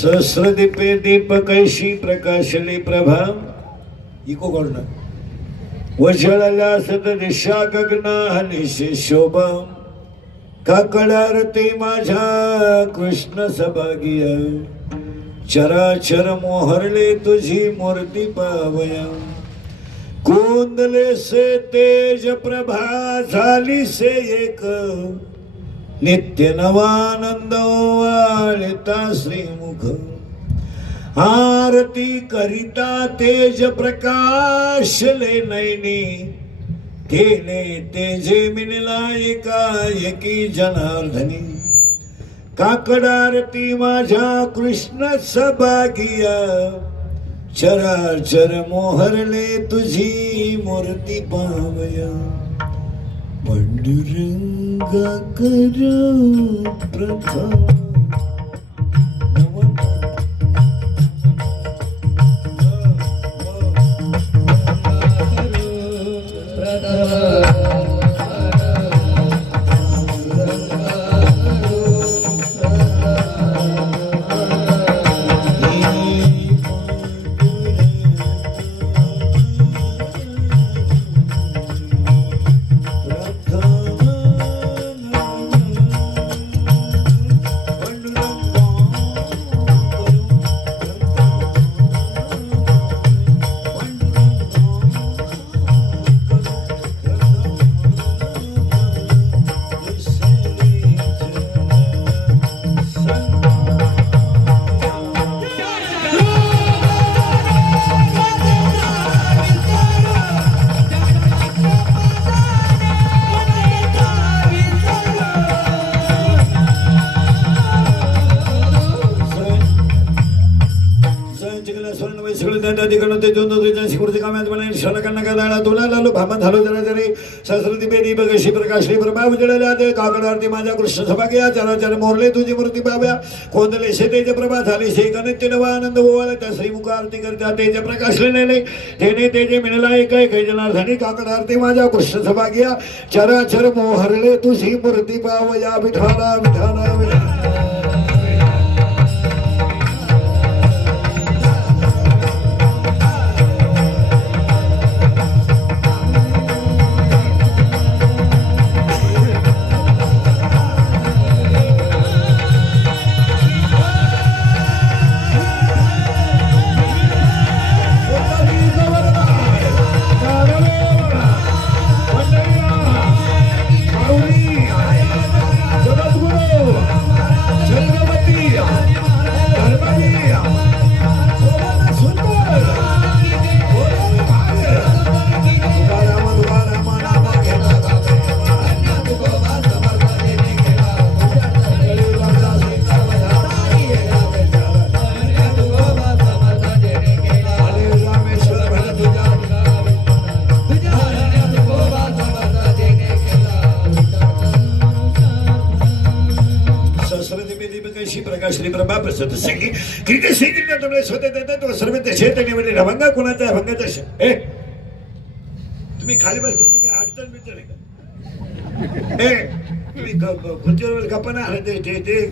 सहस्रदीपे दीपकैशी प्रकाशले प्रभा eco करणं वजळला सद दिशा गगना हनिशे शोभा काकळारते माझ्या कृष्ण सभागिया चराचर मोहरले तुझी मूर्ती पावया कोंदले से तेज प्रभा झाली से एक नित्य नवानंद वाळता श्रीमुख आरती करिता तेज प्रकाशले नैनी केले तेजे मिनला एका एकी जनार्दनी काकडारती माझ्या कृष्ण सभागिया चराचर मोहरले तुझी मूर्ती पावया पांडुरंग कर प्रथम माझ्या कृष्ण सभाग्या चराचर मोरले तुझी मूर्ती पाव्या कोंदले शेतेज प्रभा झाली शे गणित नवानंद ओवाळ त्या श्रीमुख आरती करता तेज प्रकाशले नेले तेने तेजे मिळला एक जनार्दनी काकड आरती माझ्या कृष्ण सभाग्या चराचर मोहरले तुझी मूर्ती पावया विठाला विठाला विठाला तुम्ही खाली बस तुम्ही काय अडचण बिडचण आहे का तुम्ही खुर्चीवर गप्पा नाही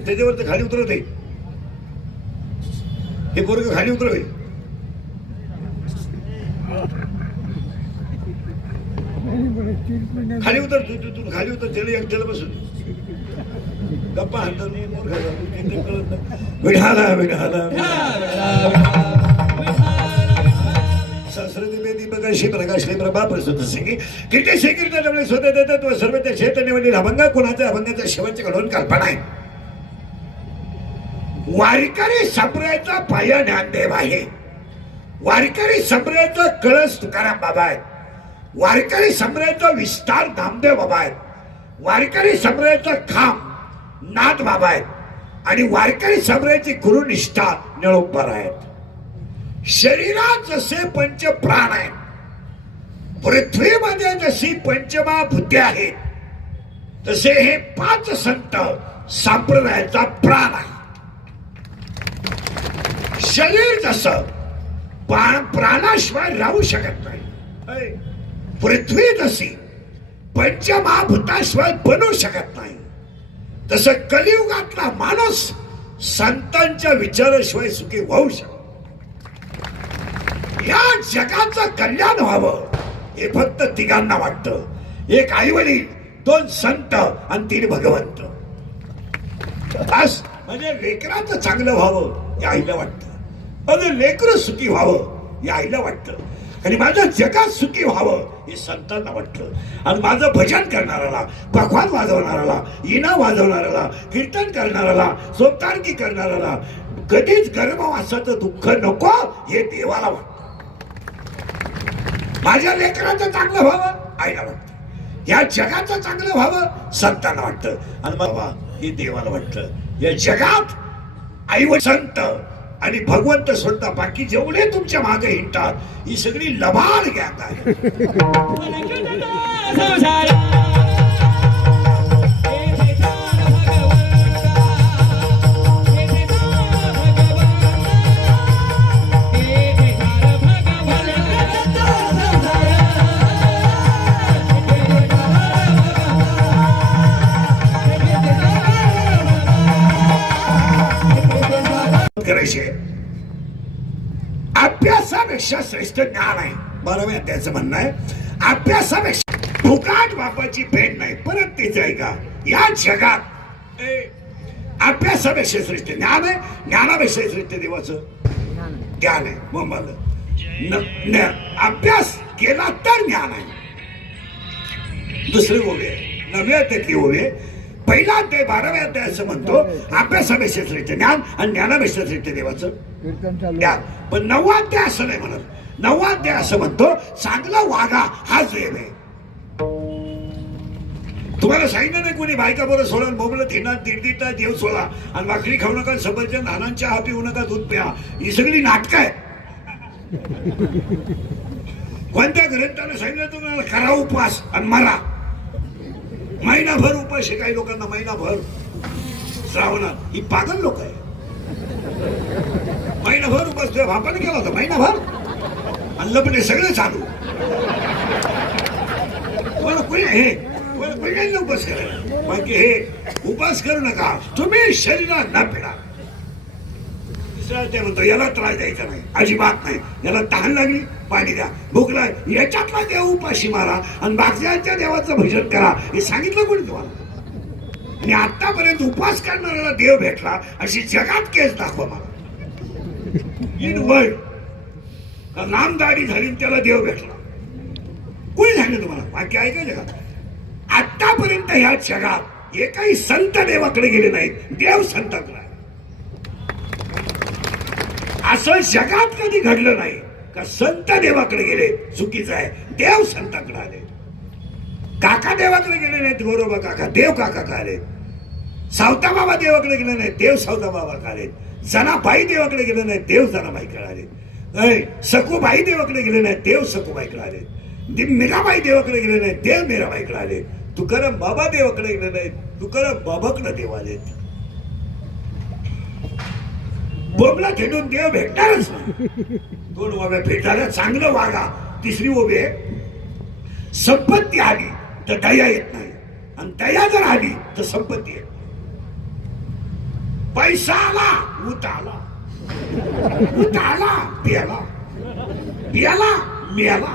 त्याच्यावर खाली उतरवते हे पोरग खाली उतरवे खाली उतर तू खाली उतर त्याला बसून गप्पा हातात विढाला विढाला सहस्रदीपे दीपकाशी प्रकाशले प्रभा प्रसूत सिंगी किती शेकीर्त डबळे स्वतः देतात व सर्व त्या चैतन्यवरील अभंग कुणाचा अभंगाचा शेवटच्या घडवून कल्पना आहे वारकरी संप्रदायाचा पाया ज्ञानदेव आहे वारकरी संप्रदायाचा कळस तुकाराम बाबा आहे वारकरी संप्रदायाचा विस्तार नामदेव बाबा आहेत वारकरी संप्रदायाचा खांब नाथ बाबा आहेत आणि वारकरी संप्रदायाची गुरुनिष्ठा निळोपर आहेत शरीरात जसे पंच प्राण आहेत पृथ्वीमध्ये जशी पंचमहाभूते आहेत तसे हे 5 संत संप्रदायाचा प्राण आहे शरीर जसं प्राणाशिवाय राहू शकत नाही पृथ्वी जशी पंचमहाभूताशिवाय बनू शकत नाही तसं कलियुगातला माणूस संतांच्या विचाराशिवाय सुखी होऊ शकतो या जगाचं कल्याण व्हावं हे फक्त तिघांना वाटतं एक आई वडील 2 संत आणि 3 भगवंत बस म्हणजे लेकराचं चांगलं व्हावं या आईला वाटतं माझं लेकरं सुखी व्हावं या आईला वाटतं आणि माझं जगात सुखी व्हावं हे संतांना वाटतं आणि माझं भजन करणाऱ्याला पखवाद वाजवणाऱ्याला इना वाजवणाऱ्याला कीर्तन करणाऱ्याला सोमतारकी करणाऱ्याला कधीच गर्भवासाचं दुःख नको हे देवाला वाटतं माझ्या लेकराचं चांगलं व्हावं आईला वाटतं या जगाचं चांगलं व्हावं संतांना वाटतं आणि बाबा हे देवाला वाटतं. या जगात आईवडील संत आणि भगवंत सोडता बाकी जेवढे तुमच्या मागे हिंडतात ही सगळी लबाड ज्ञात आहे. करायचे अभ्यासापेक्षा श्रेष्ठ ज्ञान आहे. 12व्या अध्यायाचं म्हणणं आहे अभ्यासापेक्षा फुकाट बापाची भेट नाही. परत तेच आहे का या जगात अभ्यासापेक्षा श्रेष्ठ ज्ञान आहे. ज्ञानापेक्षा श्रेष्ठ देवाचं ज्ञान आहे. मग मला अभ्यास केला तर ज्ञान आहे. दुसरी ओवी आहे 9व्या अध्यायातली ओवी आहे. पहिला अध्याय 12व्या अध्याय असं म्हणतो अभ्यासापेक्षा श्रेष्ठ ज्ञान आणि ज्ञानापेक्षा श्रेष्ठ देवाचं ज्ञान. पण 9वा अध्याय असं नाही म्हणत. 9वा अध्याय असं म्हणतो चांगलं वागा हा देव आहे. तुम्हाला सांगितलं नाही कोणी बायका बरोबर सोडा मोबाईल थिना दीड तास देव सोडा आणि भाकरी खाऊ नका सफरचंद नानांच्या हा पिऊ नका दूध प्या ही सगळी नाटक आहे. कोणत्या ग्रंथाने सांगितलं तुम्हाला करा उपवास आणि मरा. महिनाभर उपास काही लोकांना महिनाभर श्रावणात ही पागल लोक आहे. महिनाभर उपास तुझ्या बापाने केला होता महिनाभर आणि लपणे सगळं चालू. कोणी हे कोणी उपास करायला बाकी हे उपास करू नका तुम्ही शरीरात न पिडा. ते म्हणतो याला त्रास द्यायचा नाही अजिबात नाही. याला तहान लागली पाणी द्या भूक लागली याच्यातला देव उपाशी मारा आणि बाकीच्या देवाचं भजन करा हे सांगितलं कोणी तुम्हाला. आणि आतापर्यंत उपास करणाऱ्याला देव भेटला अशी जगात केस दाखवा मला. इन वर्ल्ड लांब दाढी झाली त्याला देव भेटला कोणी सांगितलं तुम्हाला. बाकी ऐकायचं का आतापर्यंत ह्या जगात एकही संत देवाकडे गेले नाहीत देव संताकडे. असं जगात कधी घडलं नाही का संत देवाकडे गेले. चुकीचं आहे. देव संताकडे आले. काका देवाकडे गेले नाहीत गौरबा काका देव काका आले. सावता बाबा देवाकडे गेले नाही देव सावता बाबा आले. जनाबाई देवाकडे गेले नाही देव जनाबाईकडे आले. सखूबाई देवाकडे गेले नाही देव सखूबाईकडे आले. मीराबाई देवाकडे गेले नाही देव मीराबाईकडे आले. तुकाराम बाबा देवाकडे गेले नाही तुकाराम बाबाकडे देव आले. बोबला खेळून देव भेटणारच नाही. 2 ओव्या भेटणार चांगलं वागा. तिसरी ओवी आहे संपत्ती आली तर दया येत नाही आणि दया जर आली तर संपत्ती येत. पैसा आला ऊत आला ऊत आला पियाला पियाला मिळाला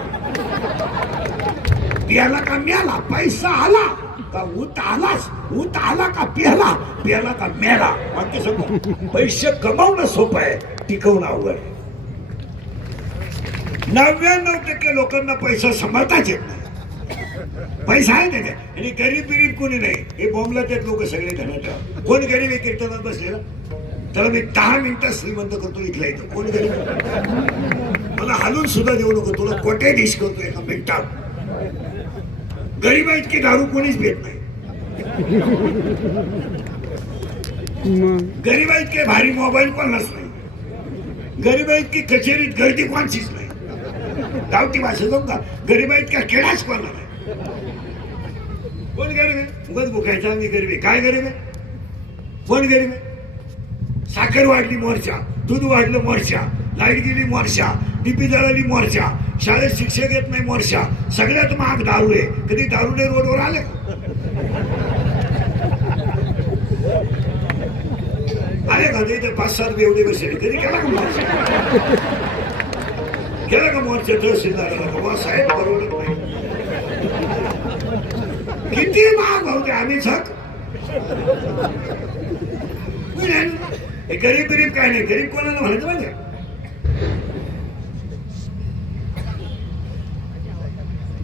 पियाला का मिळाला. पैसा आला का ऊत आलाच ऊत आला का पियाला पियाला का मेला. बाकी सगळं पैसे कमावणं सोपं आहे टिकवणं अवघड आहे. 99% लोकांना पैसा सांभाळताच येत नाही. पैसा आहे त्याच्यात आणि गरीब बिरीब कोणी नाही. हे बॉम्बला त्यात लोक सगळे धनाच्या. कोण गरीब आहे कीर्तनात बसलेला त्याला मी 10 मिनिटात श्रीमंत करतो इथला इथं. कोण गरीब मला हालून सुद्धा देऊ नको तुला कोटे डिश करतो एका मिनिटात. गरीबा इतकी दारू कोणीच भेट नाही. गरीबा इतके भारी मोबाईल कोणाच नाही. गरीबा इतकी कचेरीत गर्दी कोणचीच नाही. गावठी भाषा जाऊ का गरीबा इतक्या खेळाच कोणा नाही. कोण गरीब आहे उगाच भुकायचा मी गरीब आहे. काय गरीब आहे कोण गरीब आहे. साखर वाढली मोर्चा दूध वाढलं मोर्चा लाईट गेली मोर्चा डीपी जळाली मोर्चा शाळेत शिक्षक येत नाही मोर्चा सगळ्यात महाग दारू आहे. कधी दारुडे रोडवर आले आले का ते 5-7 एवढे बसले कधी केला का मोर्चा केला का मोर्चा तहसीलदाराला बाबा साहेब परवडत नाही. किती महाग होते आम्ही झक. गरीब गरीब काय नाही. गरीब कोणाला म्हणायचं माहिती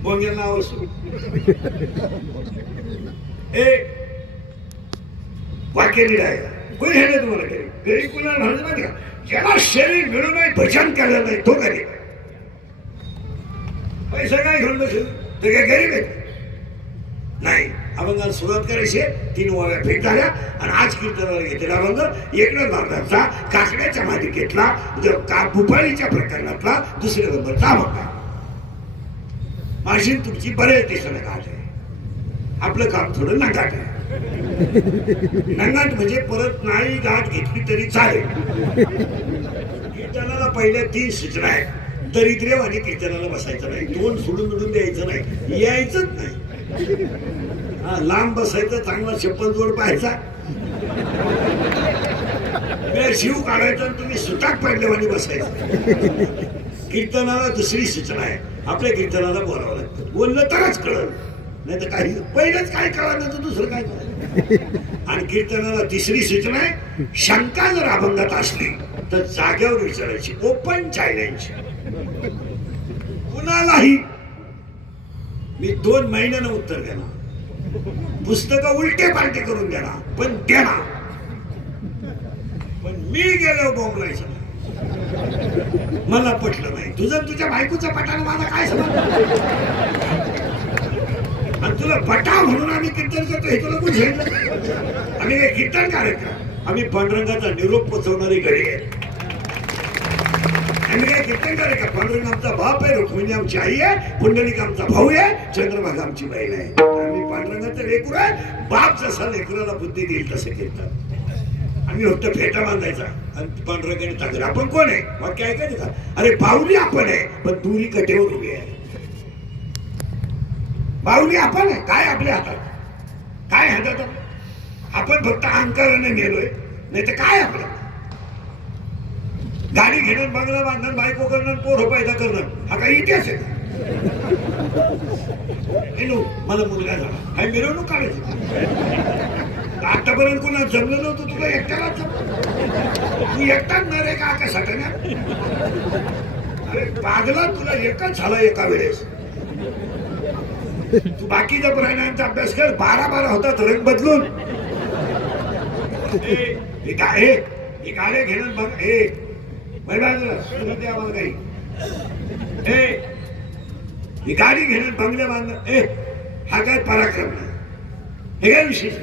बोंगेल नाव असतो वाक्य लिहाय कोणी हे नाही तुम्हाला. गरीब गरीब कोणाला म्हणायचं माहिती का ज्याला शरीर मिळून नाही भजन केलं नाही तो गरीब आहे. पैसा काय घेऊन बसेल तर काय गरीब आहे नाही. अभंगाला सुरुवात करायची 3 ओव्या फेक झाल्या आणि आज कीर्तनाला घेतलेला अभंग एकनाथ महाराजांचा काकड्याच्या मालिकेतला भुपाळीच्या प्रकरणातला 2ऱ्या नंबरचा अभंग आहे. माझी तुमची बरेच दिसणं गाठ आहे. आपलं काम थोडं नंगाट आहे. नंगाट म्हणजे परत नाही गाठ घेतली तरी चालेल. कीर्तनाला पहिल्या 3 सूचना आहेत. दरिद्रेवाणी कीर्तनाला बसायचं नाही, तोंड सोडून मिळून द्यायचं नाही, यायचंच नाही. लांब बसायचं, चांगला चप्पल जोड पाहायचा, शिव काढायचा आणि तुम्ही सुटाक पडल्यावानी बसायचं. कीर्तनाला 2री सूचना आहे. आपल्या कीर्तनाला बोलावं लागतं. बोललं तरच कळलं, नाही तर काही पहिलंच काय कळलं नाही तर दुसरं काय कळलं. आणि कीर्तनाला 3री सूचना आहे. शंका जर अभंगात असली तर जाग्यावर विचारायची, ओपन चॅलेंज. कुणालाही मी 2 महिन्यानं उत्तर देणार, पुस्तकं उलटे पालटे करून देणार, पण देणार. पण मी गेलो बोंबलायचं नाही. मला पटलं नाही. तुझं तुझ्या बायकोचं पटानं माझा काय समज. आणि तुला पटा म्हणून आम्ही कीर्तन करतो हे तुला कोण सांगितलं? आम्ही काय कीर्तनकार आहेत का? आम्ही पांडुरंगाचा निरोप पोचवणारी घडी आहे. आम्ही काय कीर्तनकार आहे का? पांडुरंग आमचा बाप आहे, रुक्मिणी आमची आई आहे, पुंडलिक आमचा भाऊ आहे, चंद्रभागा आमची बहीण आहे. आम्ही पांडुरंगाचं लेकरू आहे. बाप जसा लेकराला बुद्धी देईल तसं कीर्तन. आम्ही फक्त फेटा बांधायचा आणि पांडुरंगाने टाकलं. आपण कोण आहे? वाक्य ऐकायचं का? अरे बाहुली आपण आहे, पण दुरी कटेवर उभी आहे. बाहुली आपण आहे. काय आपल्या हातात? काय हातात? आपण फक्त अहंकाराने नेलोय, नाही तर काय आपलं? गाडी घेणं, बंगला बांधणं, बायको करणं, पोरं पैदा करणं, हा काही इतिहास आहे का? मला मुलगा झाला, काय मिरवणूक काढायची? आतापर्यंत कोणा जमलं नव्हतं, तुला एकट्याला जमलं. तू एकटाच न रे का सगळ्यांना? अरे पागला, तुला एकच झाला एका वेळेस. तू बाकीच्या प्राण्यांचा अभ्यास कर. 12 होतात रंग बदलून. हे गाड्या घेणं बघ. हे आम्हाला काही ही गाडी घेणं, बंगल्या बांधणं, हा काय पराक्रम नाही. हे काय विशेष?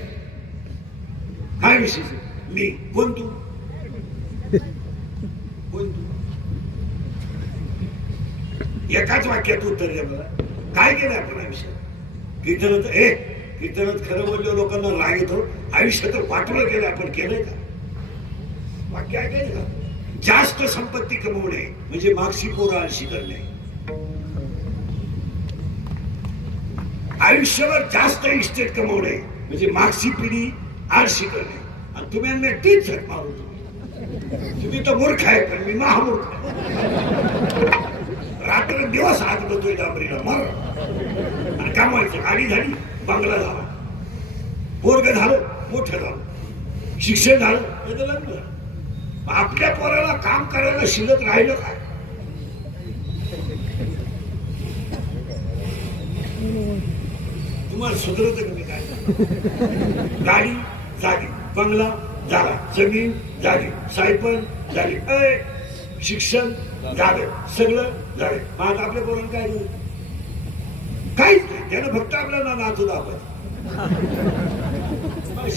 काय विशेष? मी कोण? तू कोण? तू एकाच वाक्यात उत्तर द्या मला. काय केलं आपण आयुष्यात? कीर्तनात कीर्तनात खरं बोललो लोकांना राग येतो. आयुष्यात वाटवलं केलं आपण, केलंय का? वाक्य ऐकायचं का? जास्त संपत्ती कमवणे म्हणजे मागची पोरं आळशी करणे. आयुष्यावर जास्त इस्टेट कमवणे म्हणजे मागची पिढी आळशी करणे. आणि तुम्ही तीच झक मारू. तुम्ही तर मूर्ख आहे, पण मी महामूर्ख. रात्र दिवस हात बसतोय डांबरीला मर. आणि कमवायचं. गाडी झाली, बंगला झाला, पोरग झालं, मोठं झालं, शिक्षण झालं, त्याचं लग्न झालं. आपल्या पोराला काम करायला शिल्लक राहिलं काय? तुम्हाला सुधरत कमी काय? गाडी झाली, बंगला झाला, जमीन झाली, सायपन झाली, शिक्षण झालं, सगळं झालं. आज आपल्या पोरांना काय झालं? काहीच नाही. त्यानं फक्त आपल्याला नाचू दाखवत.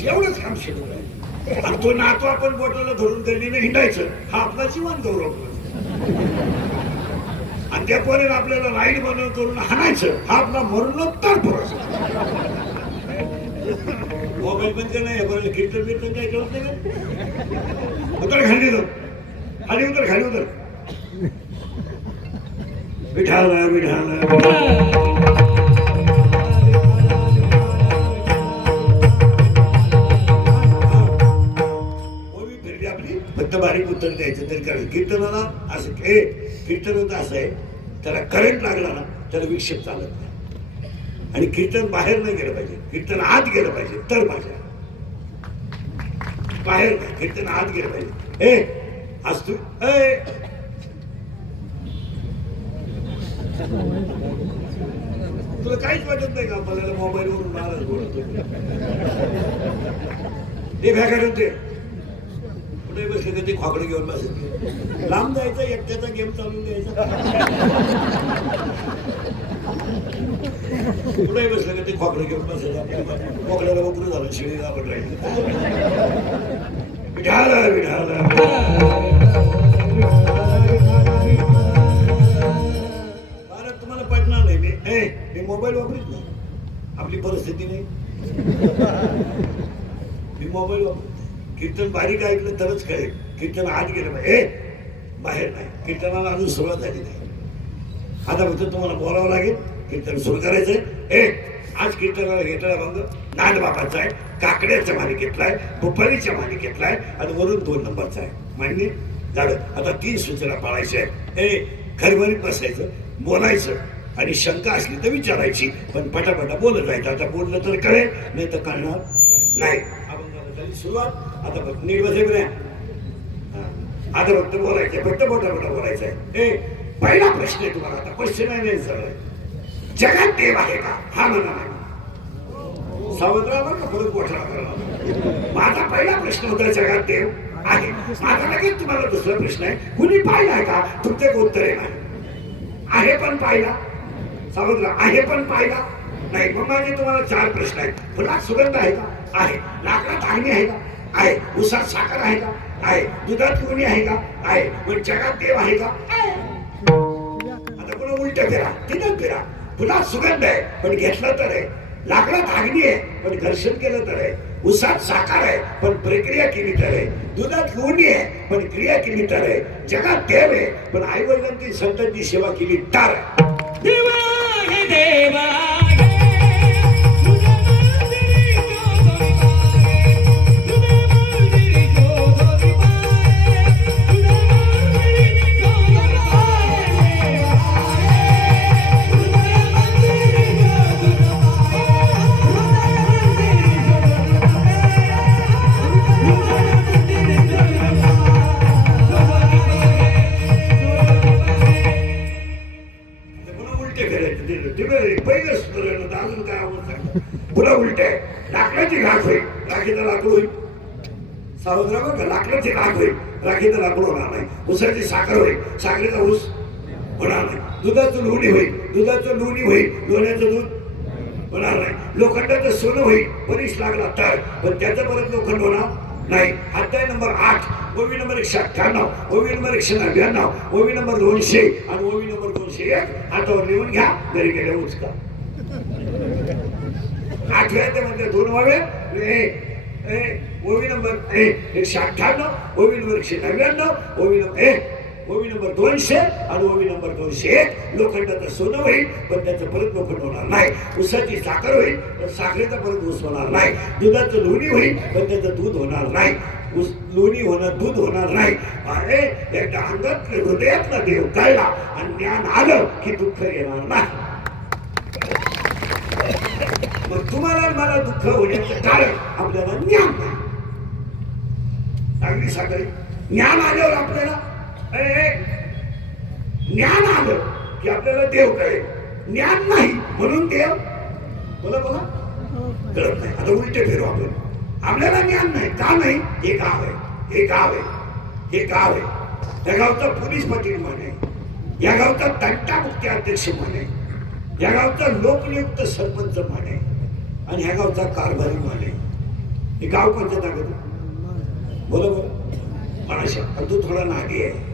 एवढंच काम शिकवलं आहे. आणि तो नातो आपण बोटाला धरून गल्लीने हिंडायचं, हा आपला जीवन गौरव. आणि त्या पोरेला आपल्याला राईड बनवून करून हाणायचं, हा आपला मरणोत्तर पुरस्कार. मोबाईल बंद नाही, बरं कीर्तन बिर्तन काही कळत नाही का? उतर खाली उतर, खाली उतर, खाली उतर. विठाला विठाला फक्त बारीक उत्तर द्यायचं तरी करायचं. कीर्तनाला असं कीर्तन असं आहे, त्याला करंट लागला ना त्याला विक्षेप चालत नाही. आणि कीर्तन बाहेर नाही गेलं पाहिजे, कीर्तन आत गेलं पाहिजे तर माझ्या बाहेर नाही, कीर्तन आत गेलं पाहिजे. आज तू तुला काहीच वाटत नाही का? आपल्याला मोबाईल वरून महाराज बोलतो ते भ्याकडून ते कुठे बसले का ते खोकडे घेऊन बसायचे. लांब जायचं, एकट्याचा गेम चालून द्यायचा. कुठेही बसलं का ते खोकडं घेऊन बसायचं आपल्या खोकड्याला वक्र झालं शिळीला आपण राहिलं विठाला विठाला भारत तुम्हाला पडणार नाही मी मोबाईल वापरीत नाही आपली परिस्थिती नाही मी मोबाईल वापरत कीर्तन बारीक ऐकलं तरच कळेल कीर्तन आत गेलं पाहिजे बाहेर नाही कीर्तनाला अजून सुरुवात झाली नाही आता फक्त तुम्हाला बोलावं लागेल कीर्तन सुरू करायचंय आज कीर्तनाला घेतला भंग नांदबाबाचा आहे काकड्याच्या मालिकेतला आहे भोपाळीच्या मालिकेतला आहे आणि वरून 2 नंबरचा आहे मान्य झालं आता 3 सूचना पाळायच्या आहे घरभरीत बसायचं बोलायचं आणि शंका असली तर विचारायची पण पटापटा बोलत जायचं आता बोललं तर कळेल नाही तर कळणार नाही अभंगाला झाली सुरुवात आता फक्त नीट बसायचं नाही आता फक्त बोलायचं फक्त मोठा बोलायचं आहे पहिला प्रश्न आहे तुम्हाला आता क्वेश्चन आहे नाही सरळ जगात देव आहे का हा म्हणा नाही सावधरावर का परत मोठा माझा पहिला प्रश्न होता जगात देव आहे माझा लगेच तुम्हाला दुसरा प्रश्न आहे कुणी पाहिलाय का तुमचे उत्तर आहे पण पाहिला सावधरा आहे पण पाहिला नाही मग माझे तुम्हाला 4 प्रश्न आहेत फुलात सुगंध आहे का आहे लाकडात अग्नी आहे का आहे उसात साखर आहे का आहे दुधात कोणी आहे का आहे पण जगात देव आहे का आता पुन्हा उलट फिरा तिथं फिरा फुलात सुगंध आहे पण घेतलं तर आहे लाकडात अग्नी आहे पण घर्षण केलं तर आहे उसात साखर आहे पण प्रक्रिया केली तर आहे दुधात लोणी आहे पण क्रिया केली तर आहे जगात देव आहे पण आई वडिलांची संतांची सेवा केली तर देवा हे देवा पुन्हा उलट आहे लाकडाची घास होईल राखीचा लाकूड होईल सावधरा बघा लाकडाची घास होईल राखीचा लाकूड होणार नाही उसाची साखर होईल साखरेचा ऊस होणार नाही दुधाचं लोणी होईल दुधाचं लोणी होईल लोण्याचं दूध होणार नाही लोखंडाचं सोनं होईल परीस लागला तर पण त्याचं परत लोखंड होणार नाही अध्याय नंबर 8 ओवी नंबर 198 ओवी नंबर 199 ओवी नंबर 200 आणि ओवी नंबर 201 हातावर लिहून घ्या घरी गेल्या उचका 8व्या मध्ये 2 व्हावे ओवी नंबर 198 ओवी नंबर 199 ओवी नंबर 200 आणि ओवी नंबर 201 लोखंडाचं सोनं होईल पण त्याचं परत लोखंड होणार नाही उसाची साखर होईल पण साखरेचा परत ऊस होणार नाही दुधाचं लोणी होईल पण त्याचं दूध होणार नाही लोणी होणार दूध होणार नाही अरे एकदा अंगातलं हृदयातला देव कळला आणि ज्ञान आलं की दुःख येणार नाही मग तुम्हाला मला दुःख होण्याचं कारण आपल्याला ज्ञान नाही चांगली साखर ज्ञान आल्यावर आपल्याला ज्ञान आलं की आपल्याला देव कळेल ज्ञान नाही म्हणून देव बोला कळत नाही आता उलटे फिरू आपण आपल्याला ज्ञान नाही का नाही हे गाव आहे हे गाव आहे या गावचा पोलीस पाटील म्हणे या गावचा तंटा मुक्ती अध्यक्ष म्हणे या गावचा लोकनियुक्त सरपंच म्हणे आणि ह्या गावचा कारभारी म्हणे हे गाव कोणत्या ताकद बोला म्हणाशा तू थोडा नागी आहे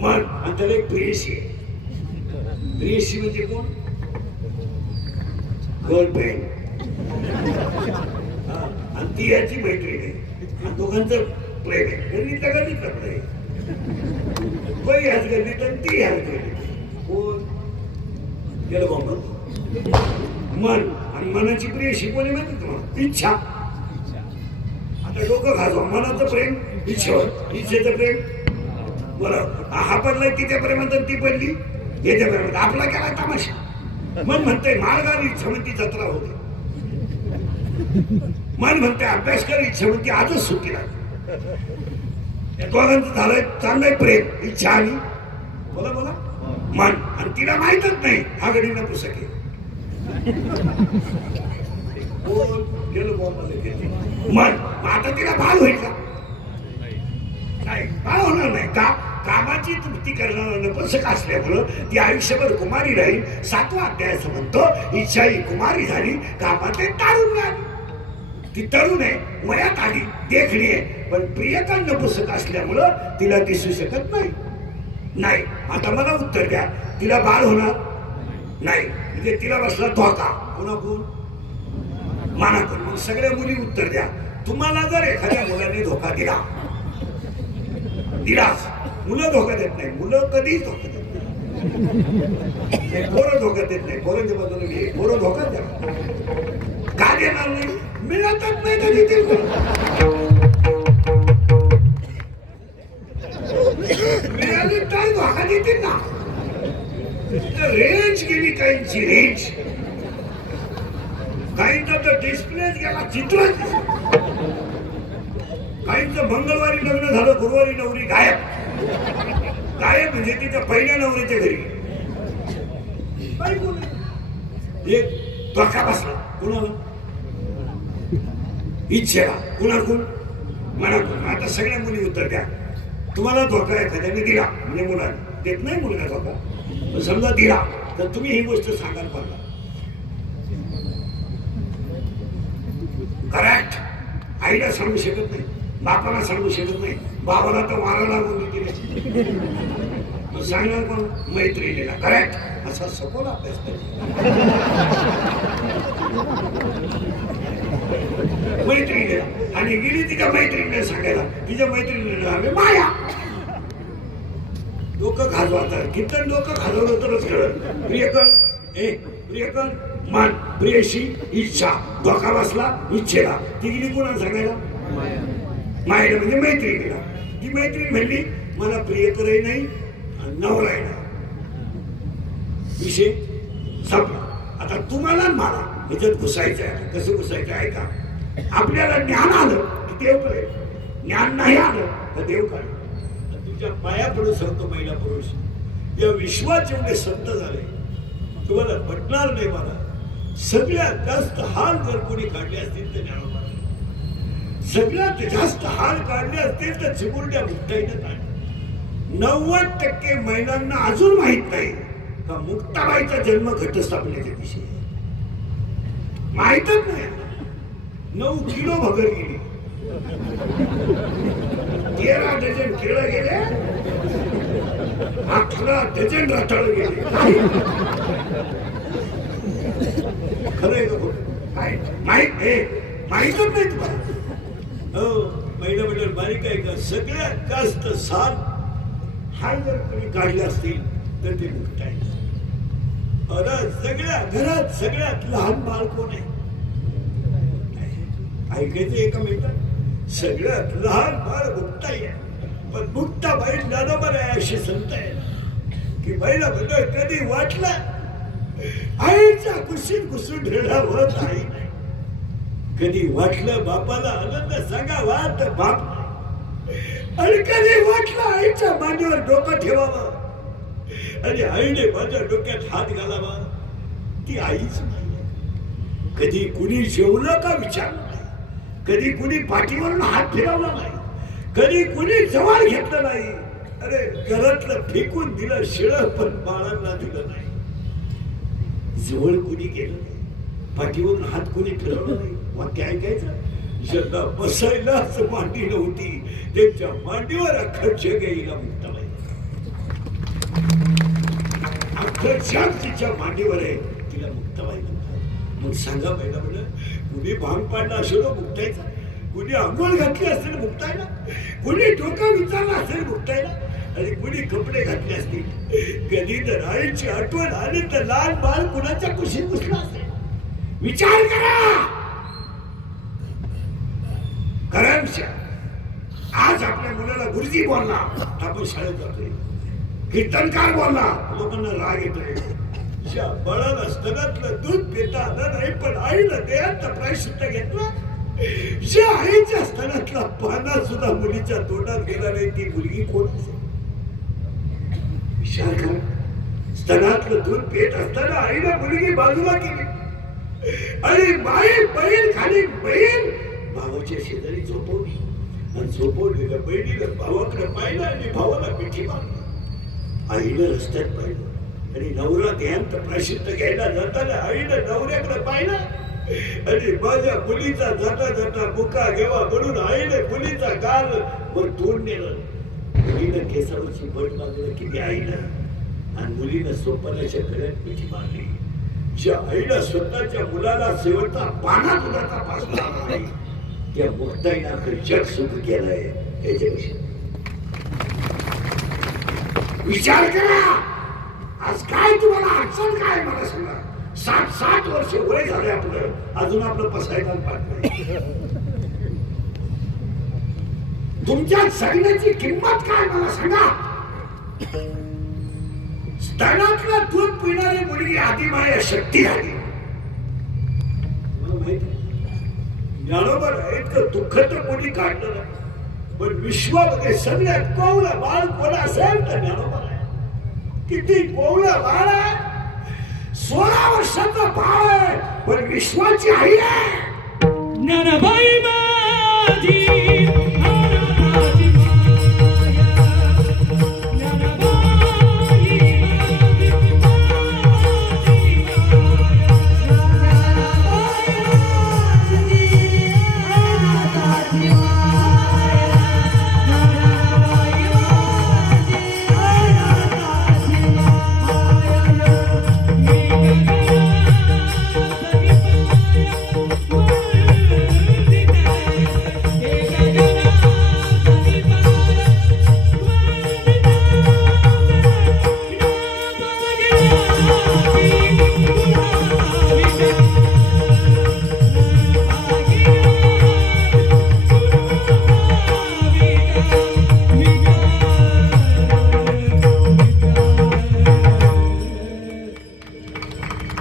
मन आणि त्याला एक प्रेयसी आहे प्रेयसी म्हणजे कोण गर्लफ्रेंड आणि ती याची मैत्रीण आहे आणि दोघांचं प्रेम आहे गर्दीतल्या गर्दीतलं प्रेम तो ह्याच गर्दीत आणि ती ह्याच गर्दीत कोण गेलं बॉम्ब मन आणि मनाची प्रेयसी कोणी माहिती तुम्हाला इच्छा आता डोकं घालवा मनाचं प्रेम इच्छेवर इच्छेचं प्रेम बरं हा पडलाय तिच्या प्रेमात ती पडली याच्या प्रेमात आपला केला तमाशा मन म्हणते माळगावी इच्छा म्हणती जत्रा होते मन म्हणते अभ्यास कर इच्छा म्हणते आजच सुट्टीला या दोघांचं झालंय चांगलंय प्रेम इच्छा आणि बोला मन आणि तिला माहितच नाही हा गडी न पुस्तके गेलो मन आता तिला बाल होईल का नाही बाळ होणार नाही का कामाची तृप्ती करणारा नपुंसक असल्यामुळं ती आयुष्यभर कुमारी राहील. 7वा अध्याय असं म्हणतो, इच्छा ही कुमारी झाली, कामात तारून झाली. ती तरुण आहे, वयात आली, देखणी आहे, पण प्रियकर नपुंसक असल्यामुळं तिला दिसू शकत नाही. आता मला उत्तर द्या, तिला बाळ होणार नाही, म्हणजे तिला बसला धोका. कोणाकडून? मनाकडून. मग सगळ्या मुली उत्तर द्या. तुम्हाला जर एखाद्या मुलाने धोका दिलाच, मुलं धोका देत नाही, मुलं कधीच धोका देत नाही. पोरं धोका देत नाही, पोरांच्या बाजूने पोरं धोका द्या. का देणार नाही? मिळतच नाही तर देतील. मिळाली तर धोका देतील ना. रेंज गेली काहींची, रेंज. काहींचा तर डिस्प्लेच गेला, चित्र. काहींचं मंगळवारी लग्न झालं, गुरुवारी नवरी गायब. गायब म्हणजे तिच्या पहिल्या नवरीच्या घरी. एक धोका बसला. कुणाला? इच्छेला. कुणाकून? मनाकून. आता सगळ्या मुली उत्तर द्या. तुम्हाला धोका एखाद्याने दिला, म्हणजे मुलाने देत नाही मुलगा धोका, समजा दिला, तर तुम्ही ही गोष्ट सांगायला पाहिजे. करेक्ट. आईला सांगू शकत नाही, बापाला सांगू शकत नाही, बाबाला तर मारा लागून दिली. सांगणार कोण? मैत्रिणीला. करेक्ट. असा सखोल अभ्यास मैत्रिणीला. आणि गेली तिच्या मैत्रिणीला सांगायला, तिच्या मैत्रिणीला माया. डोकं खाजवातात. किती डोकं खाजवलं तरच कळत. प्रियकर मन, प्रियशी इच्छा. धोका बसला इच्छेला. ती गेली कोणाला सांगायला? मायला, म्हणजे मैत्रिणीला. ती मैत्रीण म्हणली, मला प्रियकरही नाही, नवराही नाही. विषय संपला. आता तुम्हाला मला ह्याच्यात घुसायचं आहे. कसं घुसायचं आहे का? आपल्याला ज्ञान आलं की देव कळेल, ज्ञान नाही आलं तर देव कळेल. तुझ्या पाया पडून सांगतो महिला पुरुष, या विश्वात जेवढे संत झाले, तुम्हाला पटणार नाही मला, सगळ्यात जास्त हाल जर कोणी काढले असतील तर ज्ञानोबा. सगळ्यात जास्त हाल काढले असतील तर चिमुरड्या मुक्ताईनं काढले. 90% महिलांना अजून माहित नाही का मुक्ताबाईचा जन्म घटस्थापनेच्या दिवशी. माहितच नाही. 9 किलो भगर गेली, 13 डझन केळं गेले, 18 डझन रताळ गेले. खरं आहे का? काय माहितच नाही तुम्हाला. हो, महिला मंडळ बारीक आहे का? सगळ्यात जास्त साल हाल जर कोणी काढले असतील तर ते मुक्त आहे. सगळ्या घरात सगळ्यात लहान बाळ कोण आहे? ऐकायचं एका मिनिटात. सगळ्यात लहान बाळ मुक्ताई आहे. पण मुक्ताबाई ज्ञानोबा आहे अशी संत आहे की महिला मंडळ कधी वाटलं आईच्या कुशीत घुसून रडावं आई नाही. कधी वाटलं बापाला आनंद सांगावा तर बाप नाही. आणि कधी वाटलं आईच्या मांडीवर डोकं ठेवावं आणि आईने माझ्या डोक्यात हात घालावा, ती आईच नाही. कधी कुणी जेवलं का विचारलं नाही, कधी कुणी पाठीवरून हात फिरवला नाही, कधी कुणी जवळ घेतलं नाही. अरे घरातलं फेकून दिलं शिळं, पण बाळांना दिलं नाही. जवळ कुणी गेलं नाही, पाठीवरून हात कुणी फिरवलं नाही. वाक्य ऐकायचं. ज्यांना बसायलाच मांडी नव्हती त्यांच्या मांडीवर अख्खं जग येईल मुक्ताबाई. अख्खं जग तिच्या मांडीवर आहे, तिला मुक्ताबाई म्हणतात. मग सांगा पहिला म्हणलं, कुणी भांग पाडला असेल मुक्तायचा, कुणी आंघोळ घातली असेल मुक्तायला, कुणी डोकं विचारला असेल मुक्तायला, आणि कुणी कपडे घातले असतील. कधी जर आईची आठवण आली तर लहान बाळ कुणाच्या कुशीत घुसला असेल. विचार करा. आज आपल्या मुलाला गुरुजी बोलला, आपण शाळेत जातोय. कीर्तनकार बोलला, लोकांना राग येतोय. ज्या बाळाला स्तनातलं दूध पिता आलं नाही पण आईला देहाचा प्रायश्चित्त घेतला, ज्या आईच्या स्तनातला पाना सुद्धा मुलीच्या तोंडात गेला नाही, ती मुलगी कोण असेल? विचार करा. स्तनातलं दूध पित असताना आईला मुलगी बाजूला केली आणि बाई बैल खाली बैल भावाच्या शेजारी झोपवली आणि झोपवलेल्या बहिणीला भावाकडे पाहिलं आणि भावाला मिठी मारली. आईनं रस्त्यात पाहिलं आणि नवरा देहांत प्राशित्य घ्यायला जाताना आईनं नवऱ्याकडे पाहिलं आणि माझ्या मुलीचा जाता जाता मुका घेवा म्हणून आईने मुलीचा गाल वर तोंड नेलं. मुलीनं केसावरची बट मागलं की आईनं आणि मुलीनं सोपानाच्या गळ्यात मिठी मारली. ज्या आईला स्वतःच्या मुलाला शेवटचा पाना दुधाचा पासला नाही त्या मुक्ताईनं जग सुख केलंय. याच्यापेक्षा विचार करा. आज काय तुम्हाला अडचण काय मला सांगा. 60 वर्ष वय झाले आपलं, अजून आपलं पसायला पाहत नाही. तुमच्या सगळ्याची किंमत काय मला सांगा. स्तनातलं दूध पिणारी मुलगी आदिमाया शक्ती आली. मला माहिती ज्ञानोबा इतकं दुःख तर कोणी काढलं नाही, पण विश्वामध्ये सगळ्यात कोवळं बाळ कोण असेल तर ज्ञानोबा आहे. किती कोवळं बाळ आहे. 16 वर्षाचं बाळ आहे पण विश्वाची आई आहे. ज्ञानबाई माझी अनाथाची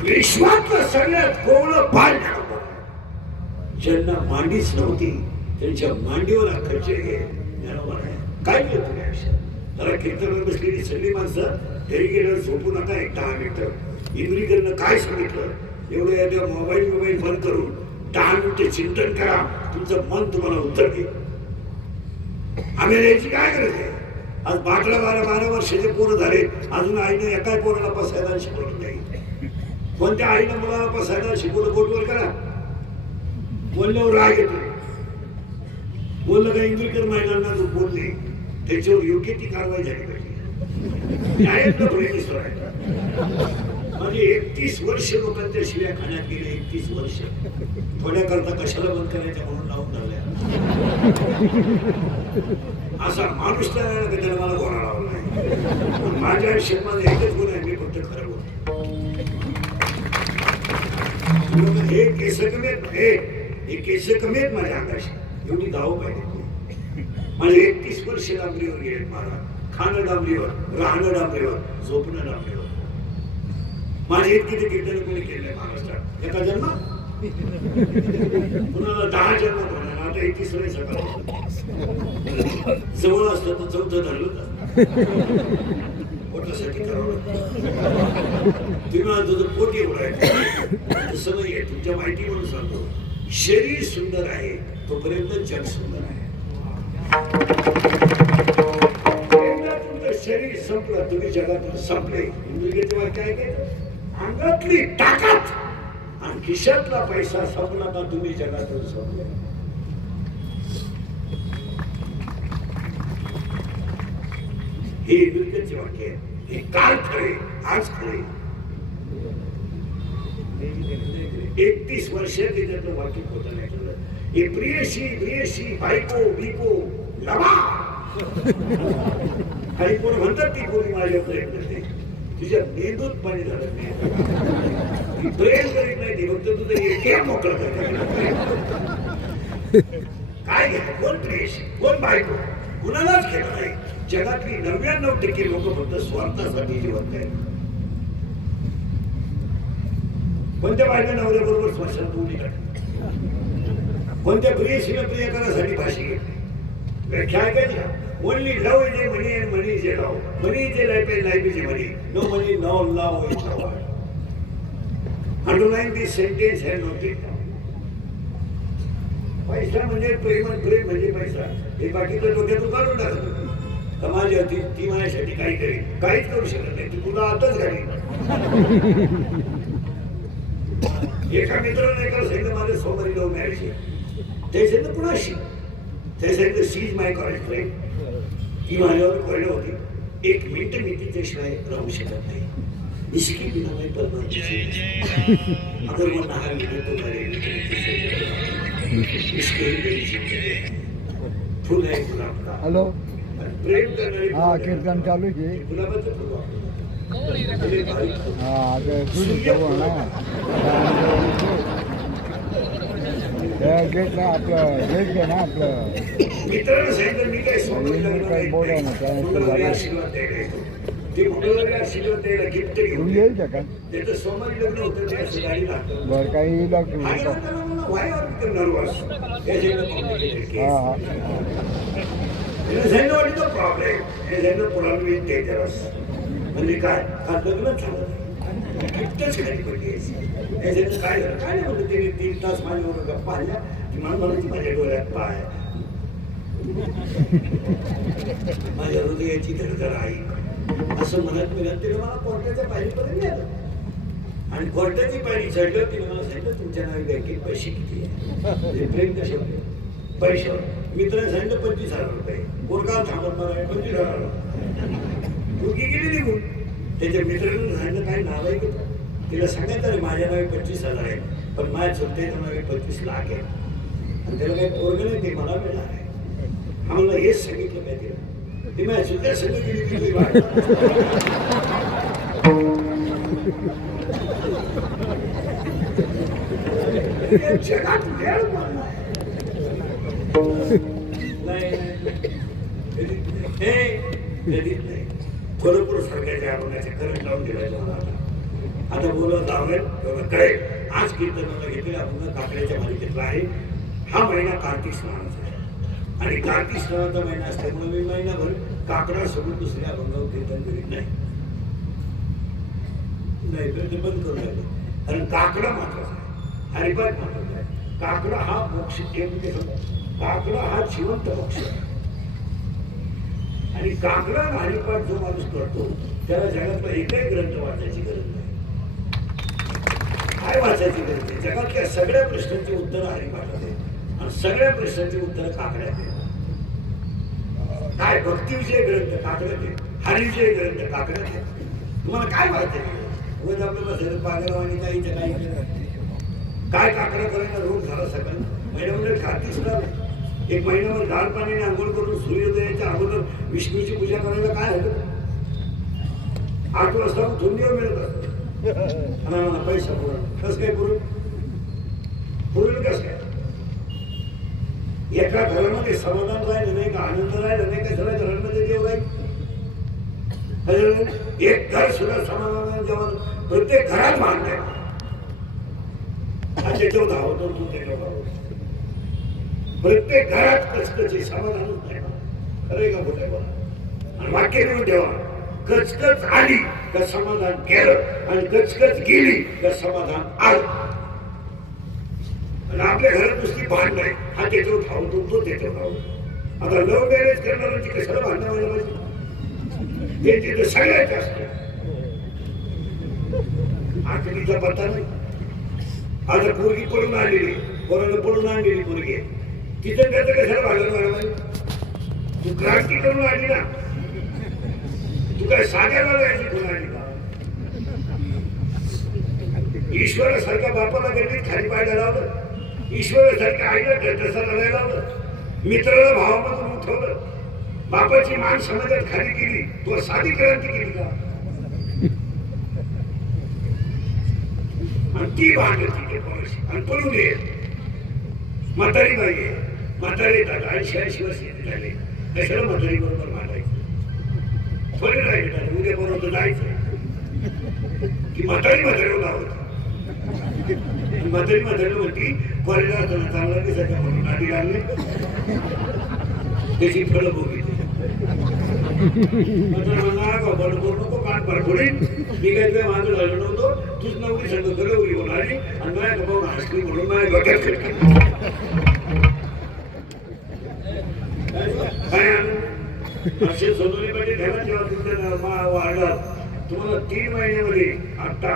विश्वातलं सगळ्यात कोवळं बाळ ज्यांना मांडीच नव्हती त्यांच्या मांडीवर खर्च घे. काय केलं तुम्ही आयुष्यात. जरा कीर्तनावर बसलेली सगळी माणसं घरी गेल्यावर झोपू नका. एक 10 मिनिटं इंद्रिकरनं काय सांगितलं एवढं मोबाईल बंद करून 10 मिनिटं चिंतन करा. तुमचं मन तुम्हाला उत्तर देईल. आम्ही याची काय गरज आहे. आज 12 वर्षाचे पोरं झाले अजून आईने एकाही पोराला पसायला शिकवलं नाही. कोणत्या आईनं मुलाला पसायला शिकवलं बोटवर करा. बोलल्यावर राग येतो. बोललं का इंद्रिकर महिलांना तू बोलले त्याच्यावर योग्य ती कारवाई झाली पाहिजे. म्हणजे 31 वर्ष लोकांच्या शिव्या खाण्यात गेले. 31 वर्ष थोड्या करता कशाला बंद करायच्या म्हणून लावून धरल्या. असा माणूस त्याला मला गोळा लावला नाही. माझ्या आयुष्यात माझं एकच गुण आहे. मी फक्त खरं बोलतो. हे केस कमी आहेत माझ्या अंगाशी. एवढी गाव पाहिजे. माझे 31 वर्ष डांबरीवर गेले. मला खाणं डांबरीवर, राहणं डांबरीवर, झोपणं डांबरीवर. माझे इतकी ते कीर्तन कोणी केलंय महाराष्ट्रात. एका जन्म कुणाला 10 जन्म होणार. आता 31 सकाळ जवळ असलं तर 4थं धरलं पोटासाठी करावं. तुम्ही तुझं पोट एवढं आहे तसं नाही आहे. तुमच्या माहिती म्हणून सांगतो. शरीर सुंदर आहे तोपर्यंत जग सुंदर आहे. तुमचं शरीर संपलं तुम्ही जगातून संपले. इंद्रियाचे वाक्य आहे काय. अंगातली ताकद आणि खिशातला पैसा संपला का तुम्ही जगातून संपले. हे इंद्रियाचे वाक्य आहे. हे काल खरे आज खरे. 31 वर्षात त्याच्यातलं वाक्य खोटं नाही ठरलं. हे प्रियशी बायको बिको लवा काही कोण म्हणतात ती कोणी माझ्या प्रयत्न करते. तुझ्या मेंदूत पाणी झालं नाही. प्रेम करीत नाही ती फक्त तुझं एक मोकळं काय घ्या. कोण प्रियशी कोण बायको कुणालाच केलं नाही. जगातली 99% लोक फक्त स्वार्थासाठी जिवंत आहेत. कोणत्या बायका नवऱ्याबरोबर स्मशानात उडी काढतात. कोणत्या प्रियशीला प्रियकरासाठी फाशी घेतली. व्याख्या ऐकायची. Only love is a money and money is a love. Money is a life and life is a money. No money no love is love. Underline this sentence has noted. पैसा म्हणजे प्रेम आणि प्रेम म्हणजे पैसा हे बाकीचं डोक्यातून काढून टाकतो. समाज होती ती माझ्यासाठी काही करेल, काहीच करू शकत नाही, ती तुला आताच घाली. एका मित्राने एका सांगितलं माझं सोमवारी लव्ह मॅरेज आहे. ते सांगितलं कुणाशी? ते सांगितलं शी इज माय कॉलेज फ्रेंड. ती माझ्यावर कळलं होती. 1 मिनिट मी तिच्याशिवाय राहू शकत नाही. इसकी बिना मैं परमानेंट अगर वो नहा मिले तो मरेगी इसके लिए फूल है गुलाब का. हॅलो प्रेम करणारी हा कीर्तन चालू आहे गुलाबाचं फुल हा आता तुझी जवळ ना गेट ना आपलं गेट आहे ना आपलं मित्रांनो सांगितलं मी काय सोडून लग्न काही बोर्ड आहे ना मंगळवारी त्या आशीर्वाद द्यायला येतो. ते मंगळवारी आशीर्वाद द्यायला गिफ्ट तू घेऊन येईल का त्याचं सोमवारी लग्न होतं ते असं गाडी लागतं. बरं काही येईल आणि म्हणताना मला why are you nervous? त्याच्यानं complicated case. हा हा त्यानं सांगितलं what is the problem? हे सांगितलं problem is dangerous. म्हणजे काय? हा लग्न झालं नाही. गिफ्टच खाली पडली आहे. त्याच्यानं काय झालं? काय नाही म्हणलं तिने 3 तास माझ्यावर गप्पा आल्या की मला म्हणायची माझ्या डोळ्यात पाय माझ्या हृदयाची धडधड आहे असं म्हणत मिळत तिने मला कोर्टाच्या पायरीपर्यंत नेलं आणि कोर्टाची पायरी चढलं तिने मला सांगितलं तुमच्या नावे बँकेत पैसे किती आहे. प्रेम कशावर? पैशावर. मित्राने सांगितलं 25,000 रुपये. कोर्टात थांबत मला 25,000 मुलगी गेली निघून. त्याच्या मित्राने सांगितलं काय नाव आहे की तिला सांगायचं रे माझ्या नावे 25,000 आहे पण माझ्या चुलत्याच्या नावे 25 लाख आहे आणि त्याला काही पोरगं नाही ते मला मिळणार आहे. आम्हाला हेच सांगितलं पाहिजे. ती माझ्या चुलत्या सगळं गेली जगात वेळ पडलाय. नाही थोडं सांगायचं अभंगाचे करंट लावून दिलायचं मला आता बोलत लावलं तेव्हा कळेल. आज कीर्तनाला घेतलेला अभंग काकड्याच्या मालिकेतला आहे. हा महिना कार्तिक स्नानाचा आहे आणि कार्तिक स्नानाचा महिना असल्यामुळे मी महिनाभर काकडा सोडून दुसऱ्या अभंगावर कीर्तन करीत नाही. ते बंद करून लागलं कारण काकडा महत्वाचा आहे, हरिपाठ महत्वाचा आहे. काकडा हा मोक्ष काकडा हा जिवंत मोक्ष आहे आणि काकडा हरिपाठ जो माणूस करतो त्याला जगातला एकही ग्रंथ वाचायची गरज नाही. काय वाचायची गरज आहे? जगातल्या सगळ्या प्रश्नांची उत्तरं हरिपाठात आहेत आणि सगळ्या प्रश्नांची उत्तरं काकड्यात आहेत. काय भक्तिविषय ग्रंथ काकड्यात आहेत, हरिविषय ग्रंथ काकड्यात आहेत. तुम्हाला काय वाचायचं? उगाच आपल्याला सगळं पागलवाणी काहीच्या काही काय काकडा करायचा रोग झाला सकाळी महिन्यामध्ये कार्तिक स्नान 1 महिन्यावर गार पाण्याने आंघोळ करून सूर्योदयाच्या अगोदर विष्णूची पूजा करायला काय होतं? 8 वाजता धुंदीवर मिळत असत आणि मला पैसा पुरवला. कसं काय पुरवेल कसं काय? एका घरामध्ये समाधान राहिलं नाही का, आनंद राहिला नाही का, सगळ्या घरांमध्ये देव राहील. एक घर सुद्धा समाधान जेव्हा प्रत्येक घरात मानतंय त्याच्यावर धावतो तू त्याच्यावर धावतो. प्रत्येक घरात कचकची समाधानच नाही. खरंय का बोलताय बघा आणि वाक्य घेऊन ठेवा. कचकच आली का समाधान केलं आणि कचकच गेली का समाधान आलं. आणि आपल्या घरात नुसती भांडण आहे. हा त्याच्यावर धावतो तो त्याच्यावर धावतो. आता लव्ह मॅरेज करणाऱ्यांची कशाला भांडणं व्हायला पाहिजे? ते तिथं सगळ्यात जास्त आखडीचा पत्ता नाही. आता पोरगी पळून आलेली पोराला पळून आणलेली पोरगी आहे तिथं त्याचं कशाला भांडण व्हायला पाहिजे? तू क्रांती करून आली ना, तू काय साध्याला जायची कोण आली का? ईश्वरासारख्या बापाला गल्लीत खाली पाहायला लावलं, ईश्वरासारख्या आईला तसा लढायला लावलं, मित्राला भावामधून उठवलं, बापाची मान समाजात खाली केली. तू साधी क्रांती केली का? आणि ती भांडत तिथे पळशी आणि पळून ये. म्हातारी बाई आहे, म्हातारी येतात 80-80 वर्ष झाले. कशाला म्हातारी बरोबर मांडायचं? थोडे राहिले उद्या बरोबर जायचं की म्हातारी लावत. म्हातारी म्हणती कॉलेजला असताना चांगला दिसायचा म्हणून आधी लागले त्याची फळं बघितली. बंद करू नको कान भरभरून मी काही तुझ्या मागं लागलो नव्हतो. तूच नवरी सगळं गरवली बोलाली आणि माझ्या गप्पा हसली म्हणून माझ्या डोक्यात असे सोनवणे पाटील घरात जेव्हा तुमच्या वाढत तुम्हाला 3 महिन्यामध्ये आता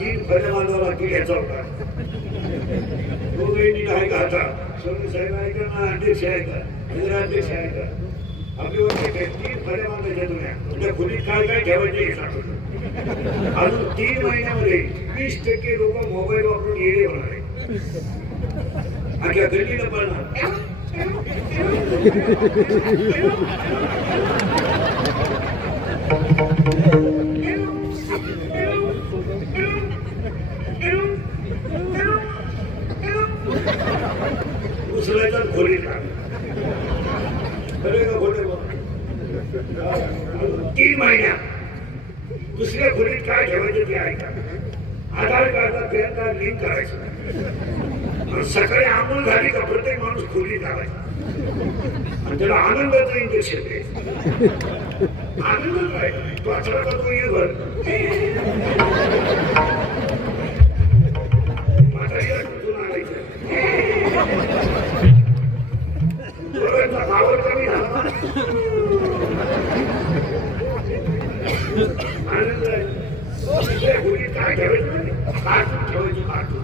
3 फळ्या बांधावं लागतील याचा होता तो वेळी आहे का आता सोनवणे साहेब आहे का ना अध्यक्ष आहे का नगराध्यक्ष आहे का आपली वरती 3 फळ्या बांधायच्या तुम्ही म्हणजे खोलीत काय काय ठेवायचे हे सांगतो अजून 3 महिन्यामध्ये 20% लोक मोबाईल वापरून येणे होणार आहे अख्या गल्लीला पडणार उचलायचा खोलीत खरे का खोटे 3 महिन्यात दुसऱ्या खोलीत काय ठेवायचं ते ऐका आधार कार्डला पॅन कार्ड लिंक करायचं सकाळी आंघोळ झाली का प्रत्येक माणूस खोलीत लावायचा आणि त्याला आनंदाचं इंजेक्शन द्यायचं आनंद काय तो अचरा करतो ये भर म्हातारीला कुठून आणायचं पोरांचा भावर कमी झाला आनंद आहे खोलीत काय ठेवायचं कार्टून ठेवायचं कार्टून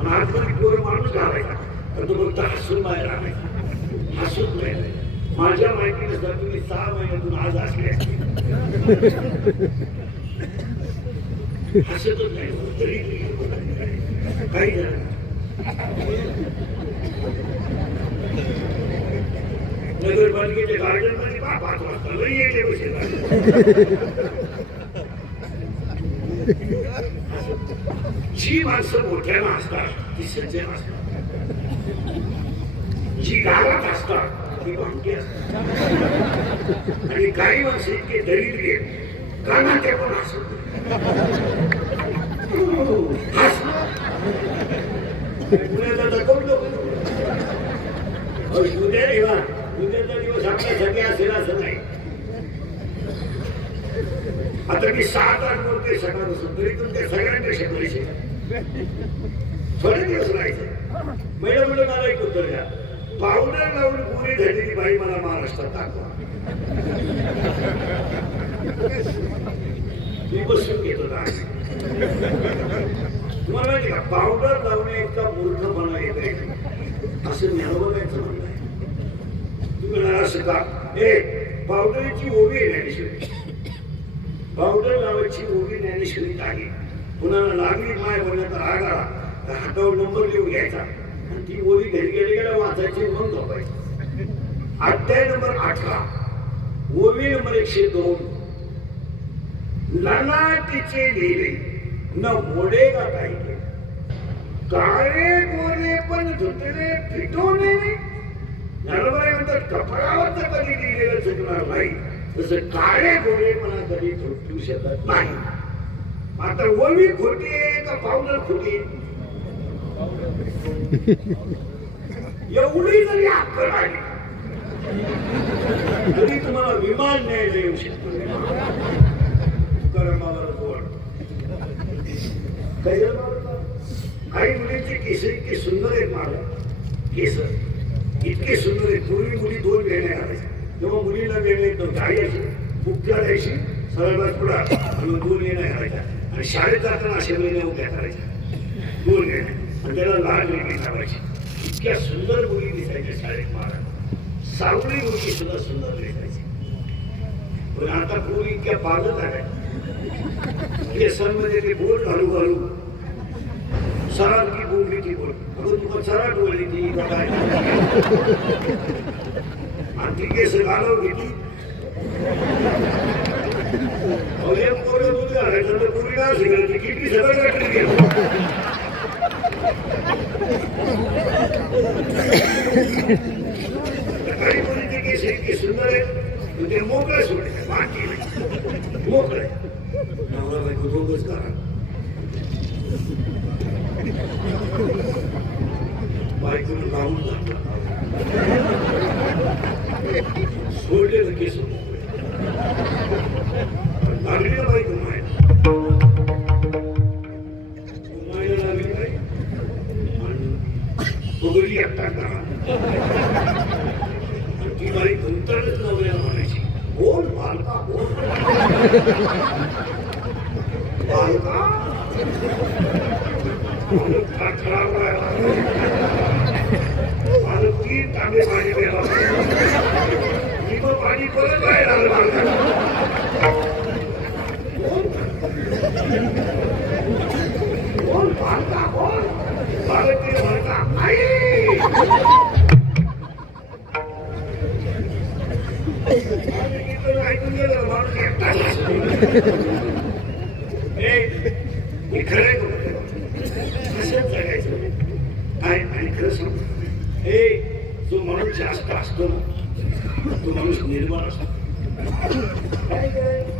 आणि आतमध्ये पोर माणूस घालायचा तर तो फक्त हसून बाहेर आणायचा हसून नाही माझ्या माहितीनुसार तुम्ही 6 महिन्यातून आज असले हसतच नाही तरी काही नगरपालिकेच्या गार्डन मध्ये 5 वाजता लई येते जी माणसं मोठ्यानं असतात ती सज्जन असतात जी गावात असतात ती भामटी असतात आणि काही माणसं इतके दरिद्री आहेत कानात पण हसत पुण्याचा दाखवतो उद्याचा दिवस आपल्यासाठी असेल असं नाही आता मी 7-8 बोलते सकाळपासून तरी तुमच्या सगळ्यांपेक्षा पैसे थोडे दिवस राहायचे महिला म्हणून मला एक उत्तर द्या पावडर लावून पुरी झालेली बाई मला महाराष्ट्रात दाखवा मी बसून घेतो ना तुम्हाला माहिती का पावडर लावणे इतका मूर्खपणा येत आहे असं ज्ञानोबाचं म्हणणं आहे तुम्ही म्हणाल असं का पावडरची ओवी आहे पावडर लावायची ओवी ज्ञानेश्वरीत आहे कुणाला लागली माय बोलण्याचा राग आला तर हातावर नंबर लिहून घ्यायचा आणि ती ओवी घरी गेल्या वाचायची म्हणून झोपायची अध्याय नंबर 18 ओवी नंबर 102 ललाटीचे लिहिले न मोडे का काही काळे गोरे पण धुतले फिटवणे नरबाई म्हणतात कपडावर तर कधी लिहिलेलं चुकणार नाही तसं काळे गोरेपणा कधी तुटू शकत नाही आता ओवी खोटी आहे का पावडर खोटी एवढी जरी अक्कल आली तरी तुम्हाला विमान न्यायला येऊ शकतो काही मुलींचे केस इतके सुंदर आहेत मला केस इतके सुंदर आहेत पूर्वी मुली 2 वेण्या घालायच्या तेव्हा मुलींना वेळ येत नव्हतं आई अशी मुख्य द्यायची सरळ पुढा आणि 2 वेण्या घालायच्या आणि शाळेत जाताना अशा वेण्या उभ्या करायच्या 2 वेण्या आणि त्याला लाल वेणी लावायची इतक्या सुंदर मुली दिसायच्या शाळेत मला सावळी मुली सुद्धा सुंदर दिसायची पण आता पूर्वी इतक्या पागत आल्या केसांमध्ये ते बोट घालू घालू सराल की बोलली ती बोल अगं तुला सराट बोलली ती काय आणि ती केस घालव घेतली दूध घालायचं तर पूर्वी ना शिकायची किती सगळं गाठली गेलं काही मुलीचे केस इतके सुंदर आहेत ते मोकळे सोडले बाकी नाही मोकळे नवरा बायको दोघंच करा बायकोनं लावून जातो सोडलेलं केस लागलेलं बायको मायला लागली नाही आणि पगडी एकटा करा ती बाई नंतरच नवऱ्याला म्हणायची बालका, मला खराब व्हायला. मला 3 तांबे पाणी प्यायला. मी मग पाणी परत व्हायला लागलं बालकाला. बोल बालका बोल. बालक म्हणता आई. ऐकून गेलं माणूस एकटा. मी खरंय कसं जगायचं काय आणि खरं सांगतो जो माणूस जास्त असतो ना तो माणूस निर्माण असतो. काय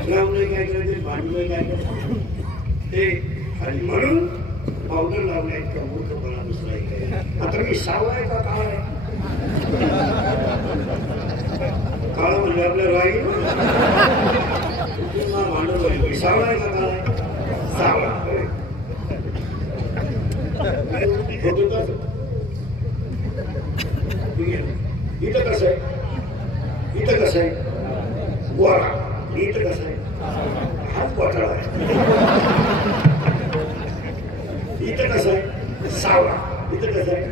लावलं काय करायचं भांडलं काय करायचं आणि म्हणून पावडर लावण्या इतका मूर्खपणा दुसरा. आता मी सावळा आहे का काळ आहे. काळ म्हणजे आपल्या राहील भांडण राहील. सावळा आहे का काळ आहे. सावळा इथं कसं आहे. इथं कसं आहे गोरा. इथं कसं आहे हाच गोठाळा आहे. इथं कसं आहे सावळा. इथं कसं आहे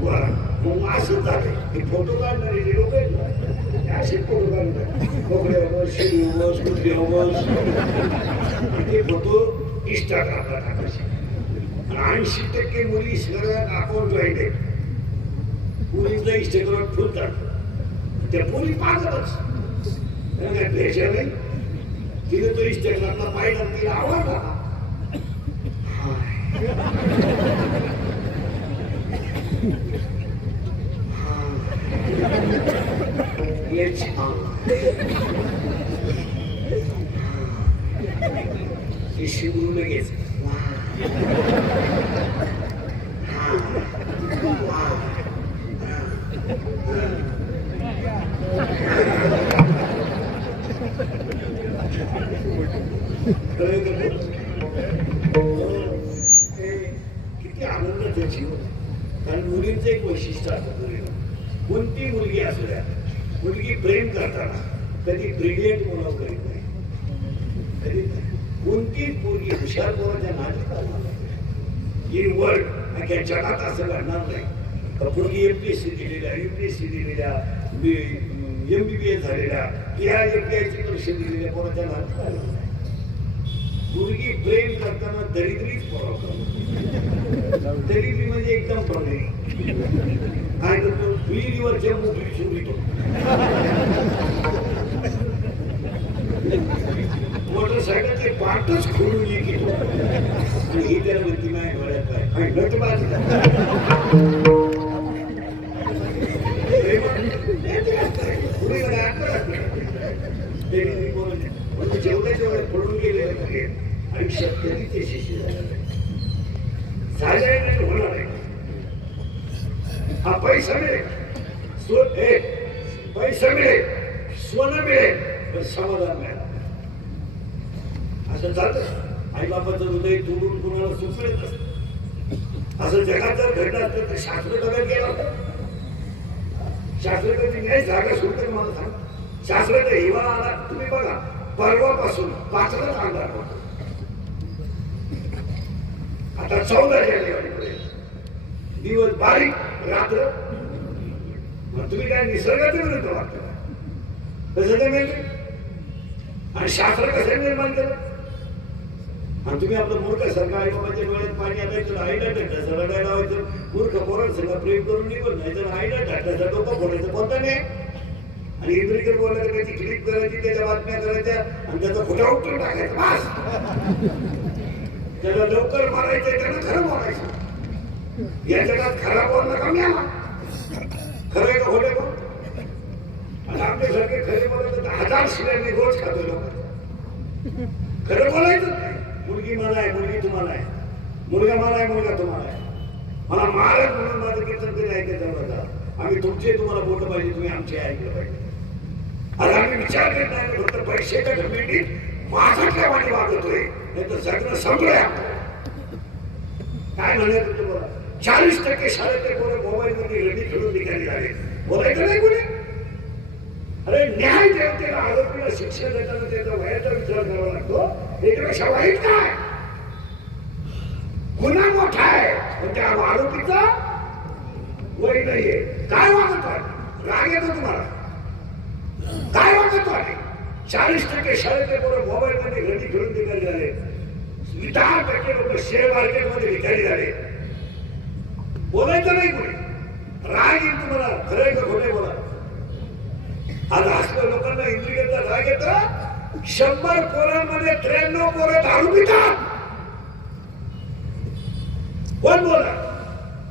गोरा. मग असंच झालंय. हे फोटो काढणारे लोक आहेत असे फोटो काढणार कोकड्यावर शेळीवर कुत्र्यावर. ते फोटो इंस्टाग्रामला टाकायचे. 80% मुली इंस्टाग्राम अकाउंट जॉईंट आहेत. मुलींचा इंस्टाग्राम फुल टाकतो. त्या मुली पाहतच त्यांना काय प्रेशर नाही. तिने तो इंस्टाग्रामला पाहिला तिला आवडला. शिवू लगेच किती आनंदाचं जीवन. कारण मुलींचं एक वैशिष्ट्य असतं. कोणती मुलगी असू द्या मुलगी प्रेम करताना कधी ब्रिलियंट मुलं करीत नाही. कधी कोणतीच मुलगी हुशार पोराच्या नादी करणार नाही. इन वर्ल्ड या जगात असं घडणार नाही. मुलगी MPSC दिलेल्या UPSC दिलेल्या MBBS झालेल्या AIMPIची परीक्षा दिलेल्या पोराच्या नादी करणार नाही. मुलगी प्रेम करताना दरिद्रीच पोराव करतो. दरिद्री म्हणजे एकदम प्रणे काय करतो विहिरीवरच्या मोठी सुरितो. मोटरसायकलचे पार्टच खोलून येतो. ही त्याला म्हणती नाही वळत काय नटबाजी. जेवढे जेवढे पडून गेले आयुष्यात तरी ते शिशी झाले नाही होणार आहे. हा पैसा मिळेल पैसा मिळेल सोनं मिळेल पण समाधान मिळेल. असं चालतं. आई बापाचं हृदय तोडून कुणाला सुचलेच असतं. असं जगात जर घडलं असतं तर शास्त्र बघत गेला होतं. शास्त्रज्ञ नाही जागा सोडते मला सांग. शास्त्रज्ञ हिवाळा आला तुम्ही बघा परवापासून 5च अंधार होतो. आता 14 जानेवारी दिवस बारीक रात्र. मग तुम्ही काय निसर्गाच्या विरुद्ध वागता कसं ते मिळते. आणि शास्त्र कसं निर्माण केलं. आणि तुम्ही आपलं मूर्ख सरकार आई बाबाच्या डोळ्यात पाणी आणायचं आईला ढाटायचं रडायला लावायचं. मूर्ख पोरांसंग प्रेम करून निघून नाही तर आईला ढाटायचा डोकं फोडायचं कोणता नाही. आणि इंद्रिकर बोलायला त्याची क्लिप करायची त्याच्या बातम्या करायच्या आणि त्याचा खोटा उत्तर टाकायचं बस. त्याला लवकर मारायचं त्याला खरं बोलायचं. या जगात खरा बोलणं कमी आला. खरं आहे का खोटे बोल. आणि आमच्यासारखे खरे बोलायचं तर 1000 शिव्या मी रोज खातोय लोक. खरं बोलायचं नाही. मुलगी मला आहे मुलगी तुम्हाला आहे. मुलगा मला आहे मुलगा तुम्हाला आहे. मला महाराज म्हणून माझं कीर्तन तरी ऐकायचं बघा. आम्ही तुमचे तुम्हाला बोललं पाहिजे तुम्ही आमचे ऐकलं पाहिजे. आता आम्ही विचार करत नाही फक्त पैशाच्या घमेंडीत माझ्यातल्या वाणी वागतोय नाही तर सगळं संपलंय. काय म्हणायचं तुम्हाला 40% शाळेतले पोरं मोबाईल मध्ये रडी खेळून निघाली झाले. बोलायचं नाही कोणी. अरे न्याय देवतेला आरोपीला शिक्षा देताना त्याचा वयाचा विचार करावा लागतो. याच्यापेक्षा वाईट काय? गुन्हा मोठा आहे पण त्या आरोपीचा वय नाहीये. काय वागत आहे? राग येतो तुम्हाला? काय वागत आहे? 40% शाळेतले पोरं मोबाईल मध्ये घरी खेळून भिकारी झाले. 10% लोक शेअर मार्केट मध्ये भिकारी झाले. बोलायचं नाही कोणी. राग येईल तुम्हाला. खरंय का खोटे बोला? आज असल्या लोकांना इंद्रियाचा राग येतो. 100 पोरांमध्ये 93 पोरं दारू पितात. कोण बोला?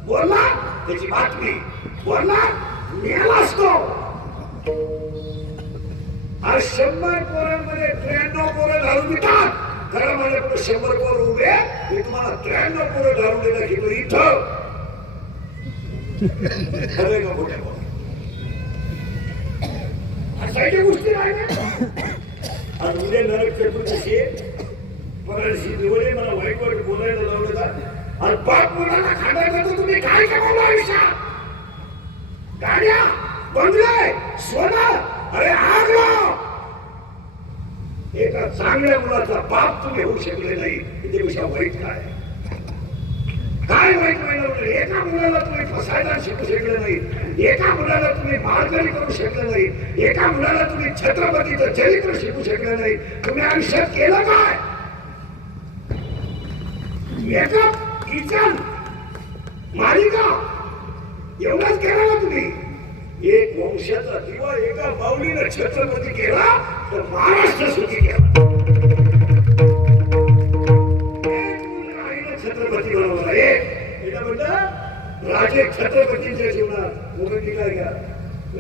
बोलला त्याची बातमी. बोलला मेला असतो. आज 100 पोरांमध्ये 93 पोरं दारू पितात. खरं माझ्याकडे 100 पोरं उभे. मी तुम्हाला 93 पोरं दारू देता घेतो इथं. खरंय का खोटे बोला? असायच्या गोष्टी राहिल्या. आणि उद्या नरक चतुर्दशी पराशी दिवाळी मला वाईट वाईट बोलायला लावलं का? आणि बाप मुलांना खांडायचं तर तुम्ही काय कमवलं आयुष्यात? गाड्या, बंगले, सोनं, अरे आग लाव. एका चांगल्या मुलाचा बाप तुम्ही होऊ शकले नाही. त्याच्यापेक्षा वाईट काय? काय वाईट नाही? एका मुलाला तुम्ही फसायला शिकू शकले नाही. एका मुलाला तुम्ही मारकरी करू शकले नाही. एका मुलाला तुम्ही छत्रपतीचं चरित्र शिकू शकले नाही. तुम्ही आयुष्यात केलं काय? एका किचन मालिका एवढाच केला ना तुम्ही. एक वंशाचा दिवा एका माऊलीनं छत्रपती केला तर महाराष्ट्र सुखी केला. छत्रपती बनवला. राजे छत्रपतीच्या जीवनात मोठी काय घ्या.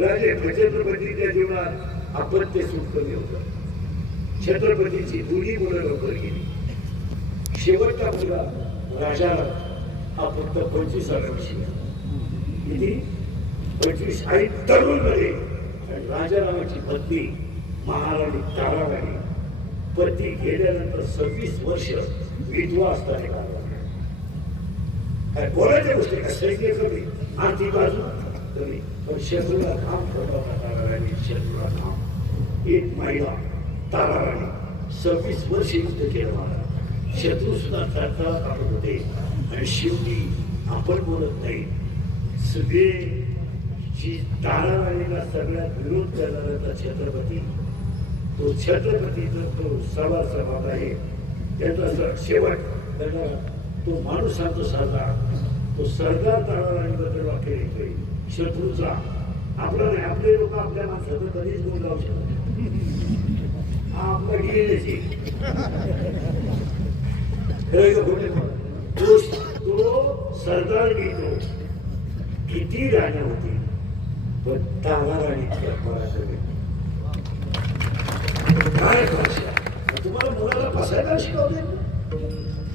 राजे छत्रपतीच्या जीवनात अपत्य सुख कमी होतं. छत्रपतीची दोन्ही मुलं लवकर गेली. शेवटचा मुलगा राजाराम हा फक्त 25 वर्षी. किती? 25. आई तरुण मध्ये. राजारामाची पत्नी महाराणी ताराबाई पती गेल्यानंतर 26 वर्ष विधवा असताना काढला. काय बोलायच्या गोष्टी का? सैन्य कमी, आर्थिक बाजू कमी, पण शत्रूला काम ठेवला ताराराणी. शत्रूला काम. एक महिला ताराराणी 26 वर्ष युद्ध केलं. मला शत्रू सुद्धा तळतळा कापत होते. आणि शेवटी आपण बोलत नाही. सगळे जी ताराराणीला सगळ्यात विरोध करणारा छत्रपती, तो छत्रपती तो सभासभाग आहे. त्याचा शेवट करणारा तो माणूस सांगतो सरदार. तो सरदार ताराराणीबद्दल वाक्य लिहितोय. शत्रूचा आपला नाही. आपले लोक आपल्या माणसाचं कधीच गुण लावू शकत. हा आपला गेलेची तो सरदार लिहितो. किती राण्या होती पण ताराराणी काय भाषा. तुम्हाला मुलाला फसायला शिकवते.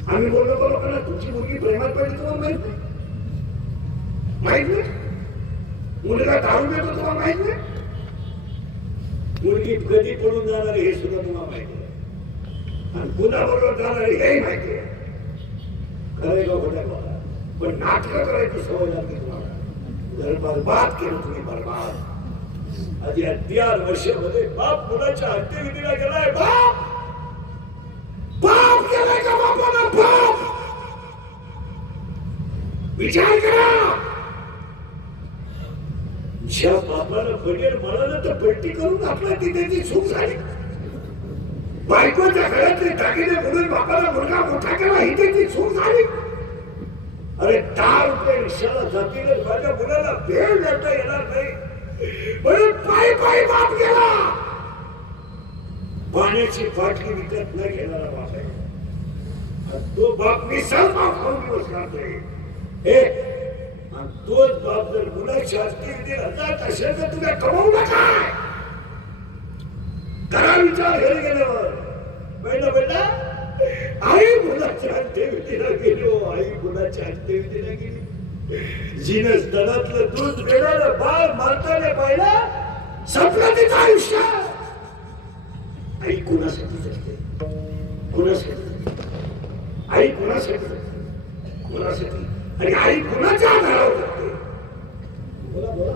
आम्ही बोललो का लोकांना तुमची मुलगी प्रेमात पडली तुम्हाला माहित नाही? माहित नाही? मुलगा दारू देतो तुम्हाला माहित नाही? मुलगी कधी पडून जाणार हे सुद्धा तुम्हाला माहिती आहे. आणि पुन्हा बरोबर जाणार हेही माहिती आहे. खरं का खोट्या बोला? पण नाटकं करायची सवय लागली तुम्हाला. घर बरबाद केलं तुम्ही. बरबाद. आधी 11 वर्षामध्ये बाप मुलाच्या अंत्यविधीला गेलाय. बाप बाप केलाय का बापाला? बाप विचार करा. ज्या बापाला बगैर म्हणालं तर पलटी करून आपल्या तिथे चूक झाली. बायकोच्या घरातले दागिने म्हणून बापाला मुलगा मोठा केला ही त्याची चूक झाली. अरे 10 रुपये रिक्षाला जातील. माझ्या मुलाला भेळ देता येणार नाही म्हणून पायी पायी बाप गेला. पाण्याची बाटली विकत न घेणारा बाप आहे. तो बाप मी सहज बाप खाऊन दिवस काढतोय. हे आणि तोच बाप जर मुलाच्या अंत्यविधीला जात असेल तर तुला कमवलं काय? करा विचार. घरी गेल्यावर पहिला आई मुलाच्या अंत्यविधीला गेलो. आई मुलाच्या अंत्यविधीला गेली. जिनस दलातलं दूध देणारं बाळ मारताना पाहिलं संपलं तिचं आयुष्य. आई कुणासाठी जगते? कुणासाठी? आई कुणासाठी जगते? कुणासाठी? आणि आई कुणाच्या आधारावर जगते? बोला बोला.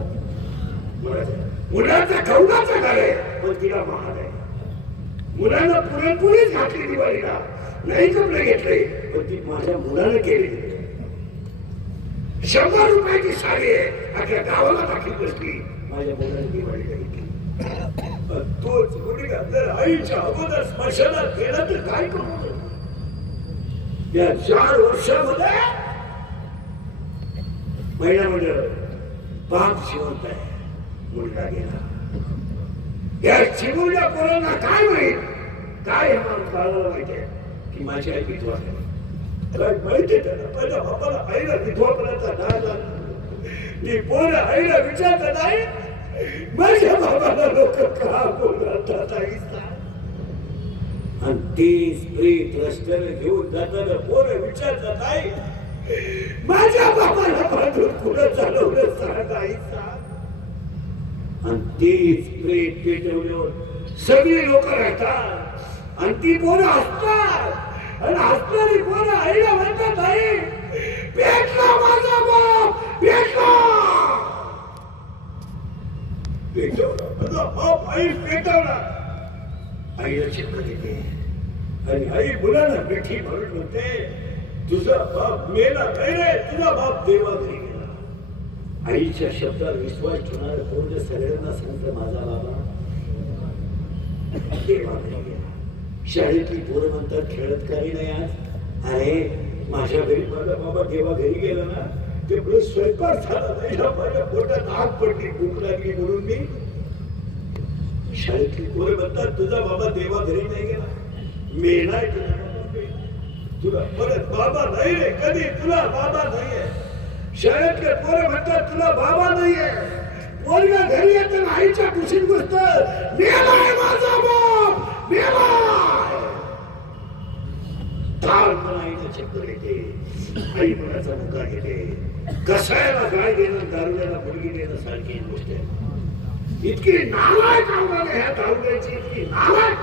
मुलाचा कौलाचा घर आहे पण तिला महाल आहे. मुलाला पुरणपोळीच घातली दिवाळीला, नाही कपडे घेतले पण ती माझ्या मुलाने केली. 100 रुपयाची साडी आहे, अख्या गावाला दाखली बसली, माझ्या मुलाने दिवाळीला घेतली. तोच मुलगा जर आईच्या अगोदर स्मशानात गेला तर काय करू? या 4 वर्षामध्ये महिला म्हणजे बाप जिवंत आहे, मुलगा गेला. या चिमुरड्या पोरांना काय माहित, काय काळाला माहिती आहे की माझी आई विधवा झाली. काय माहिती त्याला माझ्या बापाला आईला विधवापणाचा नाळ झाला. ती पोरं आईला विचारत नाही माझ्या बाबाला लोक का बोलतात आईचा. आणि तीच प्रीत रस्त्याने घेऊन जाताना पोरं विचारतात नाही माझ्या बाबाला बांधून कुठं चालवलं सांग आईचा. आणि तीच प्रेत पेटवल्यावर सगळी लोक राहतात आणि ती पोरं हसतात आणि हसणारी पोरं आईला म्हणतात आई पेटला माझा बाप पेटला. पेटवला माझा बाप आई पेटवला. आईला चिंता येते आणि आई मुलाला मिठी म्हणून म्हणते तुझा बाप मेला नाही रे, तुझा बाप देवा घरी गेला. आईच्या शब्दावर विश्वास ठेवणारे पूर्ण सगळ्यांना सांगतं माझा बाबा देवा घरी गेला. शाळेतली पोरं म्हणतात खेळत काही नाही आज. अरे माझ्या घरी माझा बाबा देवा घरी गेला ना ते स्वयंपाक झाला नाही ना, माझ्या पोटात आग पडली भूक लागली म्हणून मी. शाळेतली पोरं म्हणतात तुझा बाबा देवा घरी नाही गेला, मेलाय तुझा बाबा, तुला परत बाबा नाही रे कधी, तुला बाबा नाहीये. शाळेतले पोरं म्हणतात तुला बाबा नाहीये. पोरगा घरी येताना आईच्या कुशीत गोष्ट मेलाय माझा बाप मेलाय. ताल पण आईला चक्कर येते, आई मुलाचा मुका घेते. कसायला गाय देणं दारुड्याला मुलगी देणं सारखी गोष्ट आहे. इतकी नालायक आव्हान ह्या दारुड्याची, इतकी नालायक.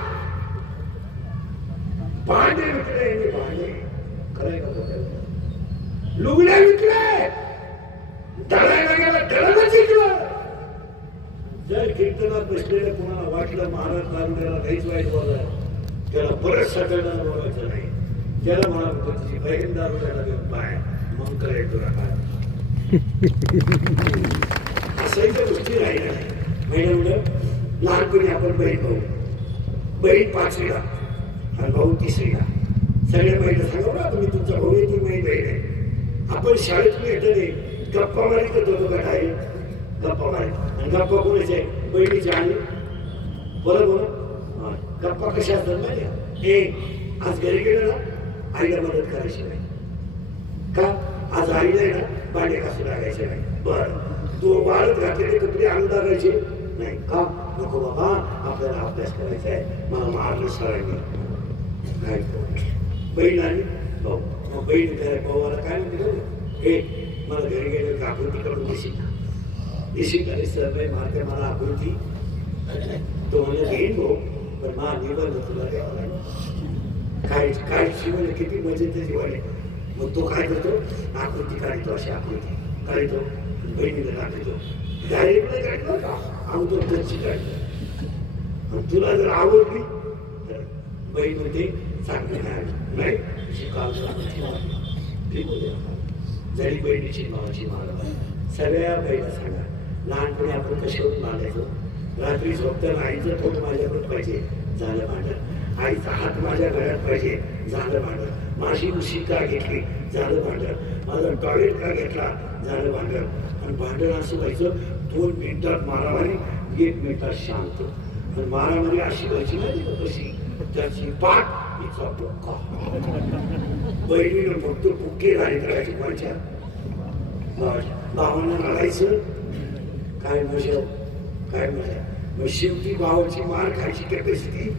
भांडे विकले भांडे करायला लुगड्या विकले, दळायला गेला दळणच विकलं. जर कीर्तनात बसलेल्या कोणाला वाटलं महाराज दारुड्याला काहीच वाईट बोलाय त्याला परत सगळ्यांना बोलायचं नाही. ज्याला म्हणा तुझी बहीण दारुड्याला घेऊन पाय मग करायचं तुला काय असंही त्या गोष्टी राहिल्या नाही. महिला म्हणलं लहानपणी आपण बहीण भाऊ, बहीण 5वीला आणि भाऊ 3रीला. सगळ्या बहिणी सांगा ना तुम्ही तुमचा भाऊ आहे तुम्ही माझी बहीण आहे. आपण शाळेतून येताना गप्पा मारित होतो का आहे गप्पा मारित आणि गप्पा कोणाचे बहिणीचे आणि बरोबर गप्पा कशा असतात माहिती हे आज घरी गेलं ना आईला मदत करायची नाही का, आज आईला आहे ना भांडे घासून लागायचे नाही. बरं तो बाळत घातलेले कपडे आणून लागायचे नाही का, नको बाबा आपल्याला अभ्यास करायचा आहे, मला मारलं सरांनी काय. बहीण आली भाऊ, मग बहीण भावाला काय म्हणते हे मला घरी गेलं का आकृती कडून दिशी का सर नाही मारते मला आकृती. तो मला घेईन भाऊ पण मा निबंध तुला काय काय शिवण किती मजेचं जीवन आहे. मग तो काय करतो आकृती काढतो, अशी आकृती काढतो बहिणीला दाखवतो, डायरेक्टला काढतो का अगोदर कच्ची काढतो. तुला जर आवडली तर बहीण म्हणते चांगली नाही जरी बहिणीची मावाची मारा. सगळ्या बहिणी सांगा लहानपणी आपण कशावर मागायचो. रात्री झोपताना आईचं तोंड माझ्याकडे पाहिजे झालं भांडण, आईचा हात माझ्या गळ्यात पाहिजे झालं भांडण, माझी उशी का घेतली झालं भांडण, माझा टॉयलेट का घेतला झालं भांडण. आणि भांडण असं व्हायचं 2 मिनिटात मारामारी 1 मिनिटात शांत. आणि मारामारी अशी व्हायची नाही कशी त्याची पाठ हिचा डोका. बहिणीनं फक्त बुक्के गाडी करायची माझ्या भावांना रडायचं काय मजा काय मजा. मग शेवटी भावाची मार खायची कॅपॅसिटी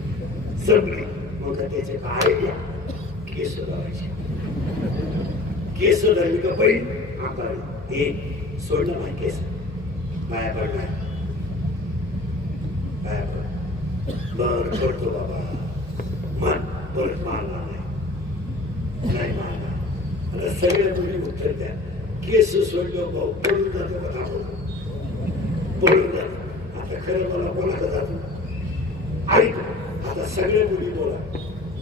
संपली. मग त्याचे काय केस लावायचे, केस धरली का बहीण आकार हे सोडलं नाही केस पाया पडणार पाया पड बर करतो बाबा मन परत मारणार नाही मारणार. आता सगळ्या तुम्ही उत्तर द्या. केस सोडलं भाऊ पडून जातो का पडून जातो. आता खरं मला कोणाला जातो ऐक आता सगळ्या मुली बोला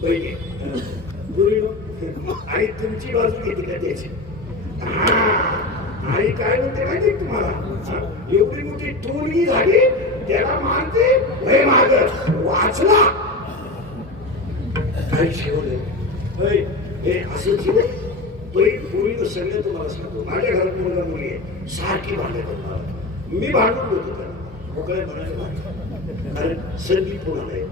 बहिणी मुली आई तुमची बाजू घेतली का त्याची आई काय म्हणते माहिती तुम्हाला एवढी मोठी टोळी झाली त्याला मारते वय माग वाचला काही शिवलं हे असं जीवन मुलीनं सगळं तुम्हाला सांगतो माझ्या घरात मुलगा मुली आहे सारखी भांडण करणार मी भांडून होतो त्यांना मोकळ्या म्हणाले कारण संधी पुन्हा आहे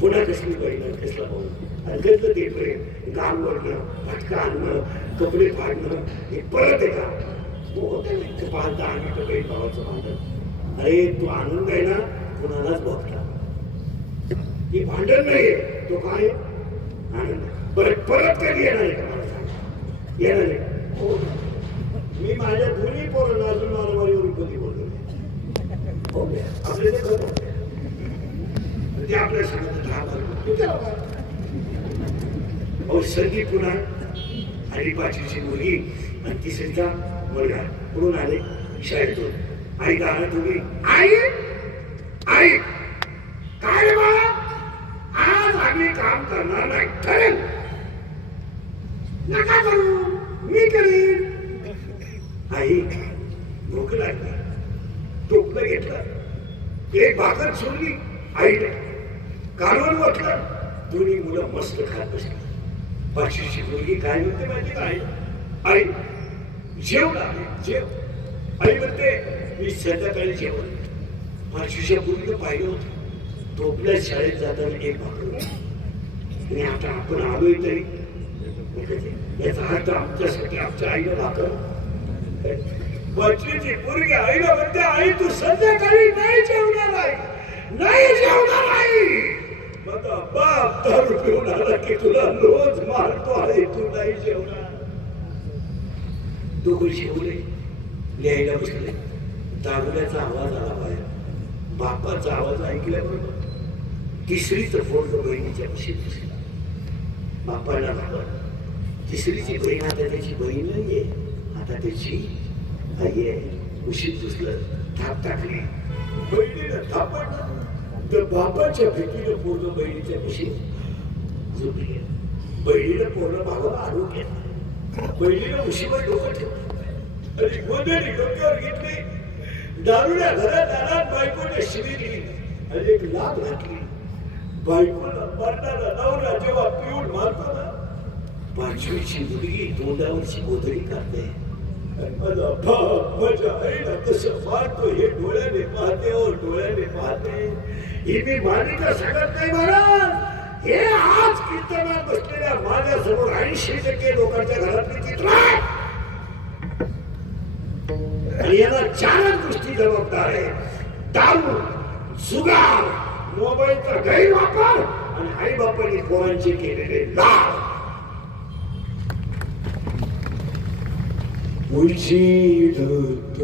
पुन्हा कसली बहीण कसला भाऊ आणि कसलं ते प्रेम गाम वळणं फटका आणणं कपडे फाडणं हे परत आहे का होतं पाहता आणि बहीण भावाचं भांडण अरे तू आनंद आहे ना कुणालाच बघता ही भांडण नाहीये तो काय आनंद परत कधी येणार आहे का मला सांग येणार आहे हो मी माझ्या दोन्ही पोरांना अजून मारामारीवरून कधी बोललो हो आपले ते खरं ते आपल्या सांगत सर्दी पुन्हा आणि पाचवीची मुलगी आणि तिसरीचा मुलगा कुठून आले शाळेतून आई का तुम्ही आई आई काय रे बाळा आज आम्ही काम करणार नाही करेल नका करू मी करीन आई भूक लागली टोपलं घेतलं एक भाकर सोडली आईने काढून म्हटलं दोन्ही मुलं मस्त खात बसली पाचवीची मुलगी काय म्हणते माहिती काय आई जेवला जेव आई म्हणते मी संध्याकाळी जेवण पाचवीच्या मुलीनं पाहिलं होतं टोपल्या शाळेत जाताना एक भाकर आणि आता आपण आलोय तरी याचा अर्थ आमच्यासाठी आमच्या आईला भाकर पाचवीची मुलगी आईला म्हणते आई तू संध्याकाळी नाही जेवणार आहे नाही जेवणार आहे माझा बाप दारू पिऊन आला की तुला रोज मारतो आहे तू नाही जेवणार दोघं जेवले लिहायला बसले दारुल्याचा आवाज आला बाहेर बापाचा आवाज ऐकल्याबरोबर तिसरीच फोन बहिणीच्या बशीत बसला बापाला घाबर तिसरीची बहीण आता त्याची बहीण नाहीये आता त्याची आई आहे उशीत घुसलं थाप टाकली बहिणीला थापडलं तर बापाच्या भीतीनं पूर्ण बहिणीच्या बशीत झोपली बहिणीला पूर्ण भावाला आणून घेतलं बहिणीला उशीवर डोकं ठेवलं आणि गोंधळी डोक्यावर घेतली दारुड्या घरात आला बायकोने शिवी दिली आणि एक लाभ घातली बायकोला मारणारा नवरा जेव्हा पिऊन मारतो ना पाचवीची मुलगी तोंडावरची गोधडी काढते माझा बाप माझ्या आईला कसं मारतो हे डोळ्याने पाहते और डोळ्याने पाहते ही मी मालिका सांगत नाही महाराज हे आज कीर्तनात बसलेल्या माझ्यासमोर 80% लोकांच्या घरातली चित्र आणि याला 4 गोष्टी जबाबदार आहे दारू जुगार मोबाईलचा गैरवापर आणि आई बापांनी पोरांचे केलेले लाभ मुळशी धत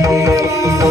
Thank you.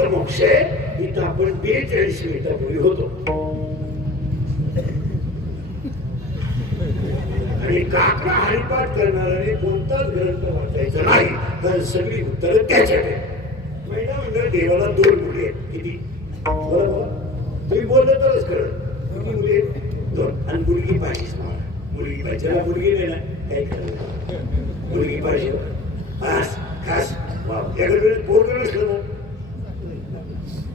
शांत मोक्ष आहे इथं आपण 42 मिनिटापूर्वी होतो. आणि काकडा हरिपाठ करणाऱ्याने कोणताच ग्रंथ वाचायचा नाही, तर सगळी उत्तरं त्याच्यात आहेत. महिना म्हणजे देवाला 2 मुली आहेत. किती? बरोबर तुम्ही बोललं तरच कळत. किती मुली आहेत? 2. आणि मुलगी पाहिजेच मला. मुलगी पाहिजे. ज्याला मुलगी नाही ना काही करत. मुलगी पाहिजे खास खास. याकडे पोरगं नसलं ना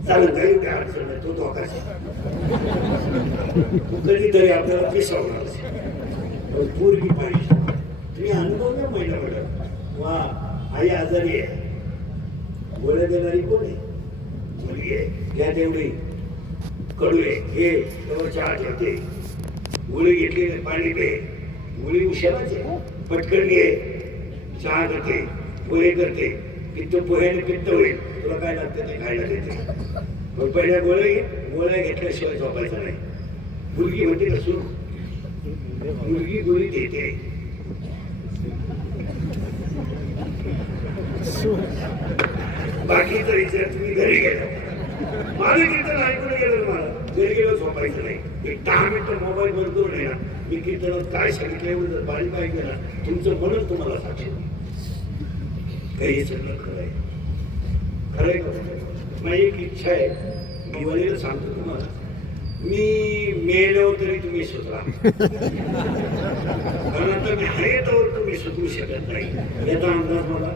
चालेल, काही काय अडचण नाही. तो धोकाच कधीतरी आपल्याला पिसवणार असेल. पोरगी पाहिजे. तुम्ही अनुभव घ्या महिला मॅडम. वा आई आजारी आहे, गोळ्या देणारी कोण आहे? मुलगी आहे. या तेवढी कडू आहे हे तेव्हा चहा ठेवते. गोळी घेतली पाणी पे. गोळी उशालाच आहे. पटकन घे, चहा करते, पोहे करते. पित्त पोह्याने पित्त होईल. तुला काय लागतं ते खायला देते. मग पहिल्या गोळ्या घेतल्याशिवाय झोपायचं नाही. मुलगी म्हणते का सुरू, मुलगी गोळी देते. बाकीचा विचार तुम्ही घरी गेला. माझं कीर्तन ऐकून गेलं मला. घरी गेलो झोपायचं नाही. एक 10 मिनिटं मोबाईल बंद करून आहे ना, मी कीर्तनात काय सांगितलं जर बारीक ऐकलं ना, तुमचं मनच तुम्हाला साक्षी काही सगळं खरं आहे. खरंय का? माझी एक इच्छा आहे. मी वडील सांगतो तुम्हाला, मी मेलो तरी तुम्ही सुधरा. कारण आता मी आहे तर तुम्ही सुधरू शकत नाही. याचा अंदाज मला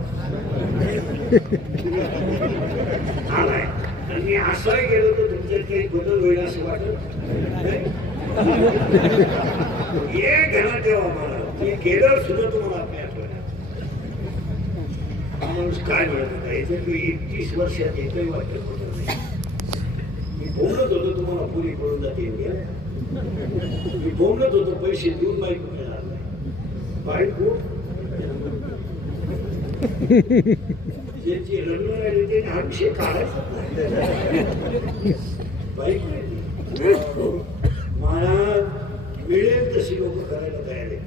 आलाय. आणि मी असंही गेलो तर तुमच्यात काही बदल होईल असं वाटत ये घरात ठेवा मला. मी गेल्यावर सुद्धा तुम्हाला आपल्या आठवण माणूस काय मिळत होता याच्यात 31 वर्षात एकही वाटत होतं नाही. मी बोलत होतो तुम्हाला पुरी पडून जाते इंडिया. मी बोलत होतो पैसे देऊन बायको मिळणार नाही. बायको ज्यांची लग्न राहिली ते हा विषय काढायचा बायको. मला मिळेल तशी लोक करायला तयार आहेत.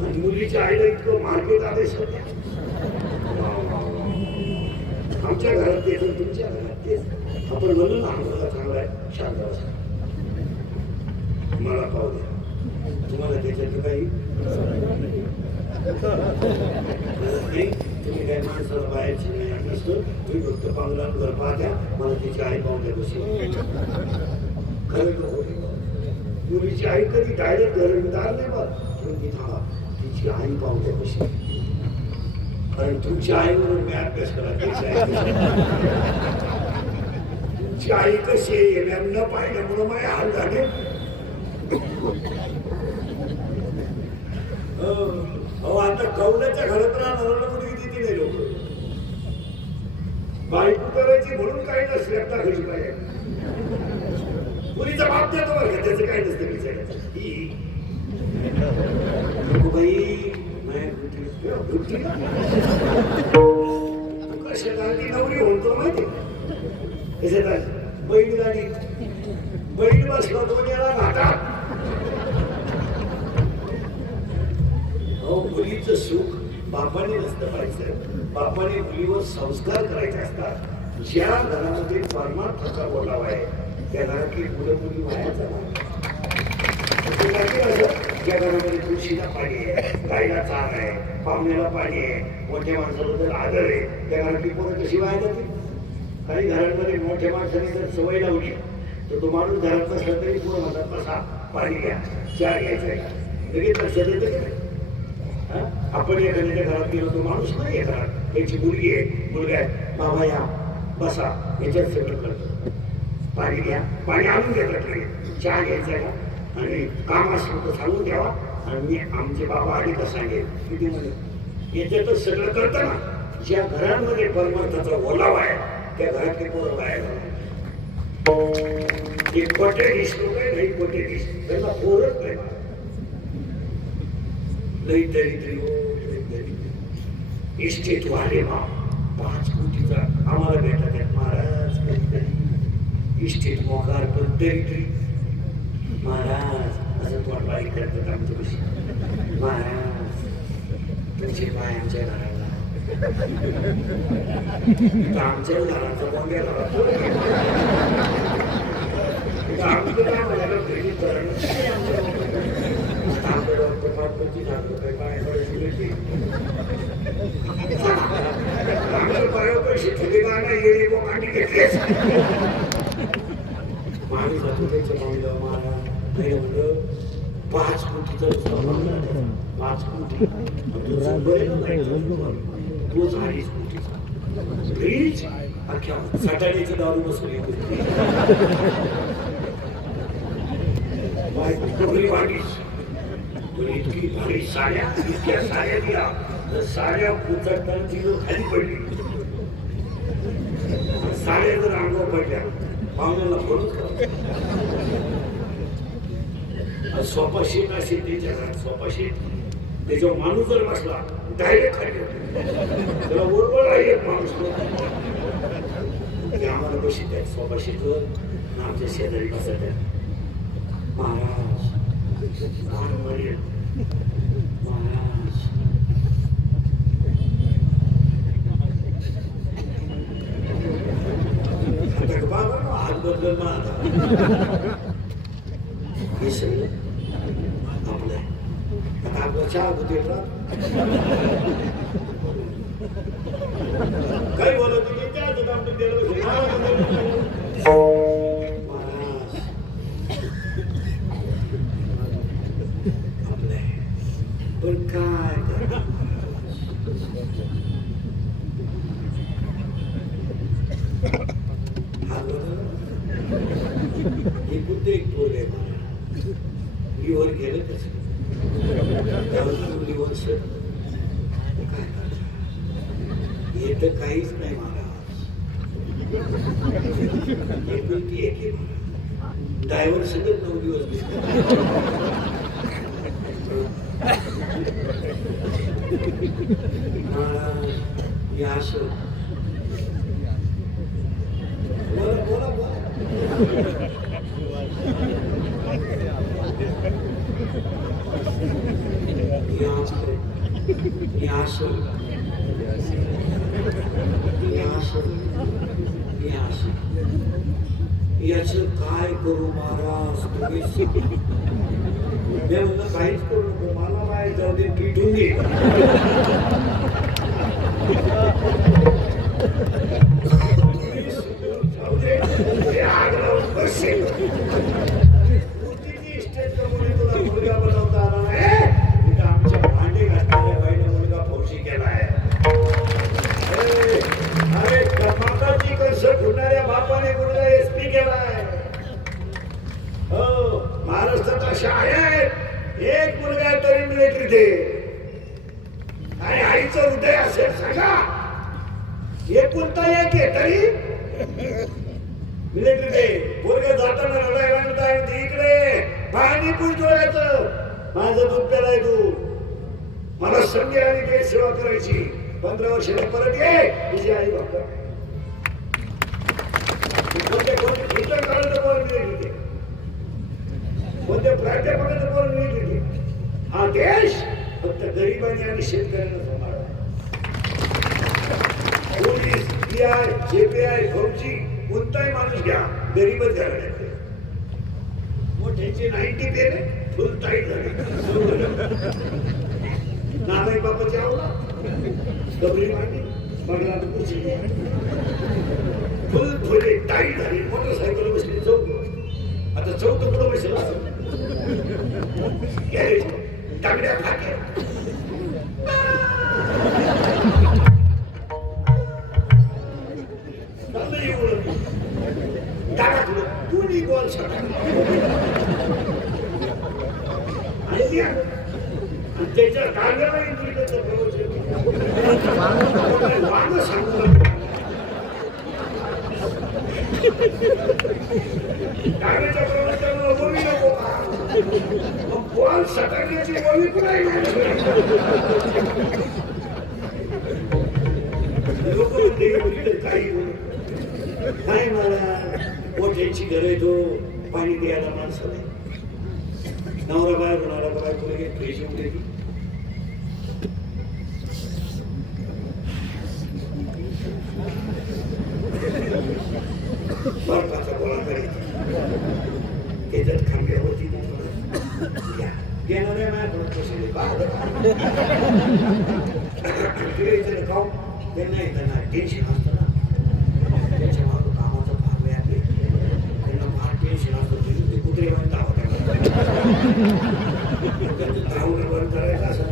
आणि मुलीच्या आईला इतकं मार्केट आदेश होता. आमच्या घरात तेच तुमच्या घरात तेच. आपण म्हणून आम्हाला चांगला आहे शांत बसा. मला पाहू द्या. तुम्हाला त्याच्यात काही तुम्ही काय माणसाला बाहेरची नाही नसतो. तुम्ही फक्त पाहुला घर पाहत्या. मला तिची आई पाहून द्या कशी. खरं मुलीची आई कधी डायरेक्ट घरदार नाही बघ. तुम्ही थांबा, तिची आई पाहून द्या कशी. कारण तुमची आई म्हणून मी अभ्यास करा. तुमची आई कशी आहे न पाहिल्यामुळं माझे हाल झाले. अहो आता कौलाच्या घरात राहणाऱ्याला मुलगी देते नाही लोक. बायको करायची म्हणून काही नसले आता घरी पाहिजे. मुलीचा बाप देतो बरं का, त्याचं काही नसतं विचारायचं. बाई कशाला ती नवरी होतो माहिती कशाला. बैलगाडी बैल बसला तो याला घाटात. मुलीचं सुख बापाने नसतं पाहिजे. बापाने मुलीवर संस्कार करायचे असतात. ज्या घरामध्ये परमार्थाचा बोलावा आहे त्या घरातली मुलं मुली वायाचा नाही. ज्या घरामध्ये तुळशीला पाणी आहे, गाईला चार आहे, पाहुण्याला पाणी आहे, मोठ्या माणसाबद्दल आदर आहे, त्या घरातली पोरं कशी वाया जातील. काही घरांमध्ये मोठ्या माणसाने जर सवय लावली तर तो माणूस घरात बसला तरी पोरं म्हणतात बसा पाणी घ्या, चहा घ्यायचा आहे. लगेच लक्षात येतं की आपण एखाद्याच्या घरात गेलो तो माणूस नाही आहे घरात. त्याची मुलगी आहे, मुलगा आहे, बाबा या बसा, याच्यात सगळं करतो. पाणी घ्या, पाणी आणून घेतलं तरी चहा घ्यायचा का आणि काम असलं तर सांगून द्यावा. आणि मी आमचे बाबा आधी का सांगेल किती म्हणे याच्यातच सगळं करतं ना. ज्या घरांमध्ये परमार्थाचा ओलावा आहे त्या घरातले पोरं बाहेर एक कोटे दिस लोक आहे नाही कोटे दिस त्यांना पोरच नाही. लई दरिद्री इस्टेट वाले बा 5 कोटीचा आम्हाला भेटत आहेत महाराज. कधीतरी इस्टेट मोकार पण दरिद्री महाराज असं तोंड बारीक करतात आमच्यापाशी. महाराज तुमचे पाय आमच्या घराला आमच्या घराचा बोंग्या झाला. आमचं काय म्हणाला प्रेरित करणं आमच्या डॉक्टर मार्फतची झालं काय पायाकडे शिवायची आमच्या पायावर पैसे ठेवले का नाही येणे बोकांडी घेतलेच माणी जातो त्याचं मागलं मारा नाही म्हणलं 5 कोटीचा 5 कोटी तोच 2.5 कोटीचा फ्रीज अख्ख्या सटाण्याची दारू बसली इतकी भारी साड्या इतक्या साड्या दिल्या तर साड्या उचलताना तिला खाली पडली साड्या जर अंगावर पडल्या पाहुण्याला फोनच करा सोफा शीट असेल त्याच्या घरात सोफा शीट त्याच्यावर माणूस जर बसला डायरेक्ट खाली त्याला बरोबर आहे एक माणूस ते आम्हाला बशी द्या सोफा शीटवर आमच्या शेजारी बसत आहे महाराज महाराज बाबा हात बदल माझा हे सगळं आपलं आता आपला चहा होते काय बोलत होते चहाचं काम तर द्यायला पण काय एकूण ते एक पोर आहे मला लिव्हर गेलं कसं लिव्हर सर काय येतं काहीच नाही महाराज एकूण ती एक आहे ड्रायव्हर सगळं 9 दिवस महाराज या असं बोला बोला बोला याच काय करू महाराज तुम्ही म्हणलं काहीच करू नको मला माहीत जाऊ दे पिटून घे मुलगा बनवता आला नाही आमच्या भांडे घासणाऱ्या बाईने मुलगा फौजी केलाय अरे टमाटाची कस फुटणाऱ्या बापाने मुलगा SP केलाय हो महाराष्ट्रात अशा आहेत एक मुलगा तरी मिलिटरीत आहे आणि आईचं हृदय असेल सांगा एकुलता एक आहे तरी मिलिटरीत आहे पोरगे जाताना रडायला म्हणतात इकडे पाणी पूर जोडायचं माझं दूध प्यालाय तू मला संधी आणि काही सेवा करायची 15 वर्षाने परत ये तुझी आई बाप कोणत्या रिटर्न करायचं बोल मिळेल कोणत्या प्राध्यापकाचं बोल मिळेल हा देश फक्त गरिबांनी आणि शेतकऱ्यांना सांभाळला पोलीस PI JPI फौजी कोणताही माणूस घ्या गरीबच घराण्यात मोठ्याचे 90 पेरे फुल टाईट झाले नाबाई बापाची आवला डबरी मांडी बघला कुर्सी फुल फुले टाईट झाली मोटरसायकल बसली चौक आता चौक कुठं बसेल गॅरेज टाकड्या फाक्या टाकलं कुणी गोल त्याच्या कांद्याला वांग सांगू कांद्याच्या प्रवचनाला बोलू नको का बॉल सटकण्याची बोली कुणाही लोक काही नाही मला मोठ्याची घर आहे तो पाणी द्यायला माणसं नाही नवरा बाहेर होणारा बाहेर तुला फ्रीज येऊन देते बर्फाचा गोळा करायचा त्याच्यात खांबे होती घेणार आहे माझ्याकडून पैसे खाऊ त्यांना येताना टेन्शन असतं ना त्यांच्या मागं कामाचं फार वेळ आपले त्यांना फार टेन्शन असतं ते कुत्रे वाईट धावत त्यांचं धावणं बंद करायचं असं ना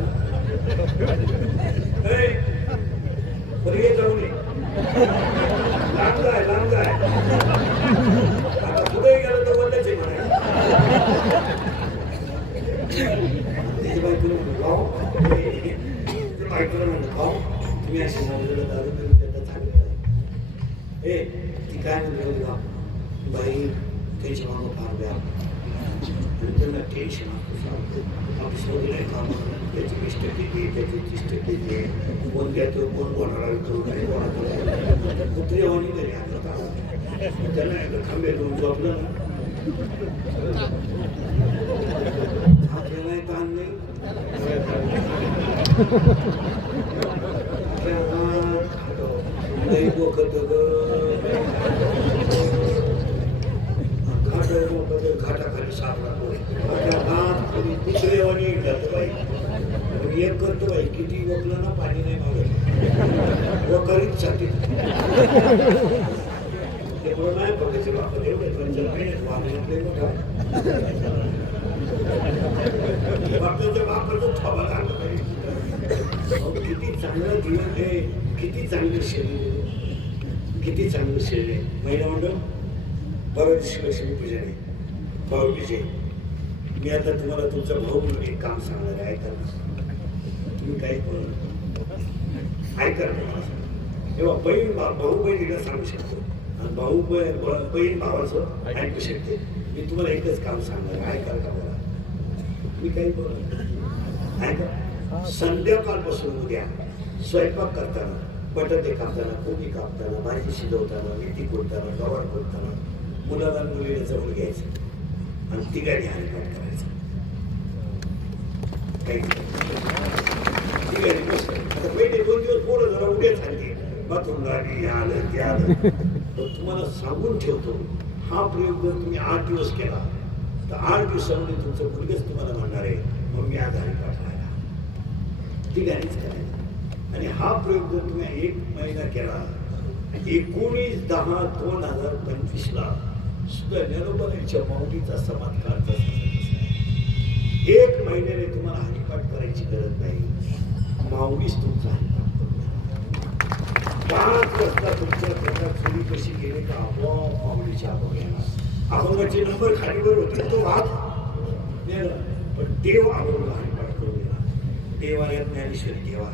पर्याय जाऊ नये लांब जाय आता पुढे गेलं तर बंदच आहे म्हणायचं त्याची बायकोला म्हणतो खाऊ बायकोला म्हणतो खाऊ तुम्ही असे म्हणलं दारू पिऊन त्याचा चांगलं आहे ती काय म्हणतो बाई त्यांच्या मागं फार व्याप आणि त्यांना टेन्शन असतं ऑफिसमध्ये नाही काम त्याची 20% त्याची 30% कोण द्यायचं कोण कोणाला करू नाही कोणाकडे कुत्रे होणी तरी आपलं काम त्यांना एकदा खांबे देऊन झोपलं ना आपल्यालाही ताण नाही नाही बोखत घाटाखाली सापडा दुसरे वाणी जातं बाई एक करतो बाई किती वकलं ना पाणी नाही मागत वकरीत साठी ते पण नाही बघायचे बापा एवढे वागण्यातले मोठा बापाच्या बापाचं थोबा लागलं पाहिजे किती चांगलं जीवन आहे किती चांगलं शरीर किती चांगलं शरीर आहे महिला मंडळ परत लक्ष्मी पूजन आहे भाऊबीजे मी आता तुम्हाला तुमचा भाऊ म्हणून एक काम सांगणार आहे ऐका तुम्ही काही बोल ऐका मला तेव्हा भाऊ बहिणीला सांगू शकतो आणि बहीण भावाचं ऐकू शकते मी तुम्हाला एकच काम सांगणार ऐकाल का मला मी काही बोल ऐका संध्याकाळपासून उद्या स्वयंपाक करताना बटाटे कापताना कोबी कापताना भाजी शिजवताना मेथी कोणताना गवार कोणताना मुलाला मुलीला जवळ घ्यायचं आणि तिघांनी हरिपाठ करायचं तिघांनी बसलं आता पहिले 2 दिवस पोरं जरा उड्या झाली बाथरूमला आली आलं ते आलं तर तुम्हाला सांगून ठेवतो हा प्रयोग जर तुम्ही 8 दिवस केला तर 8 दिवसामध्ये तुमचं मुलगच तुम्हाला म्हणणार आहे मग मी आज हरिपाठ राहिला तिघांनीच करायचं आणि हा प्रयोग जर तुम्ही 1 महिना केला 19/10/2025 ला सुद्धा ज्ञानोबाच्या माऊलीचा समाजकारचा 1 महिन्याने तुम्हाला हरिपाठ करायची गरज नाही माऊलीच तुमचा हरिपाठ करून 5 वाजता तुमच्या घरात चोरी कशी गेली का आपोआप माऊलीच्या आपोआप अभंगाचे नंबर खालीवर होते तो भाग पण देव आबोला हरिपाठ करून गेला देवालयात ज्ञानेश्वरी देवा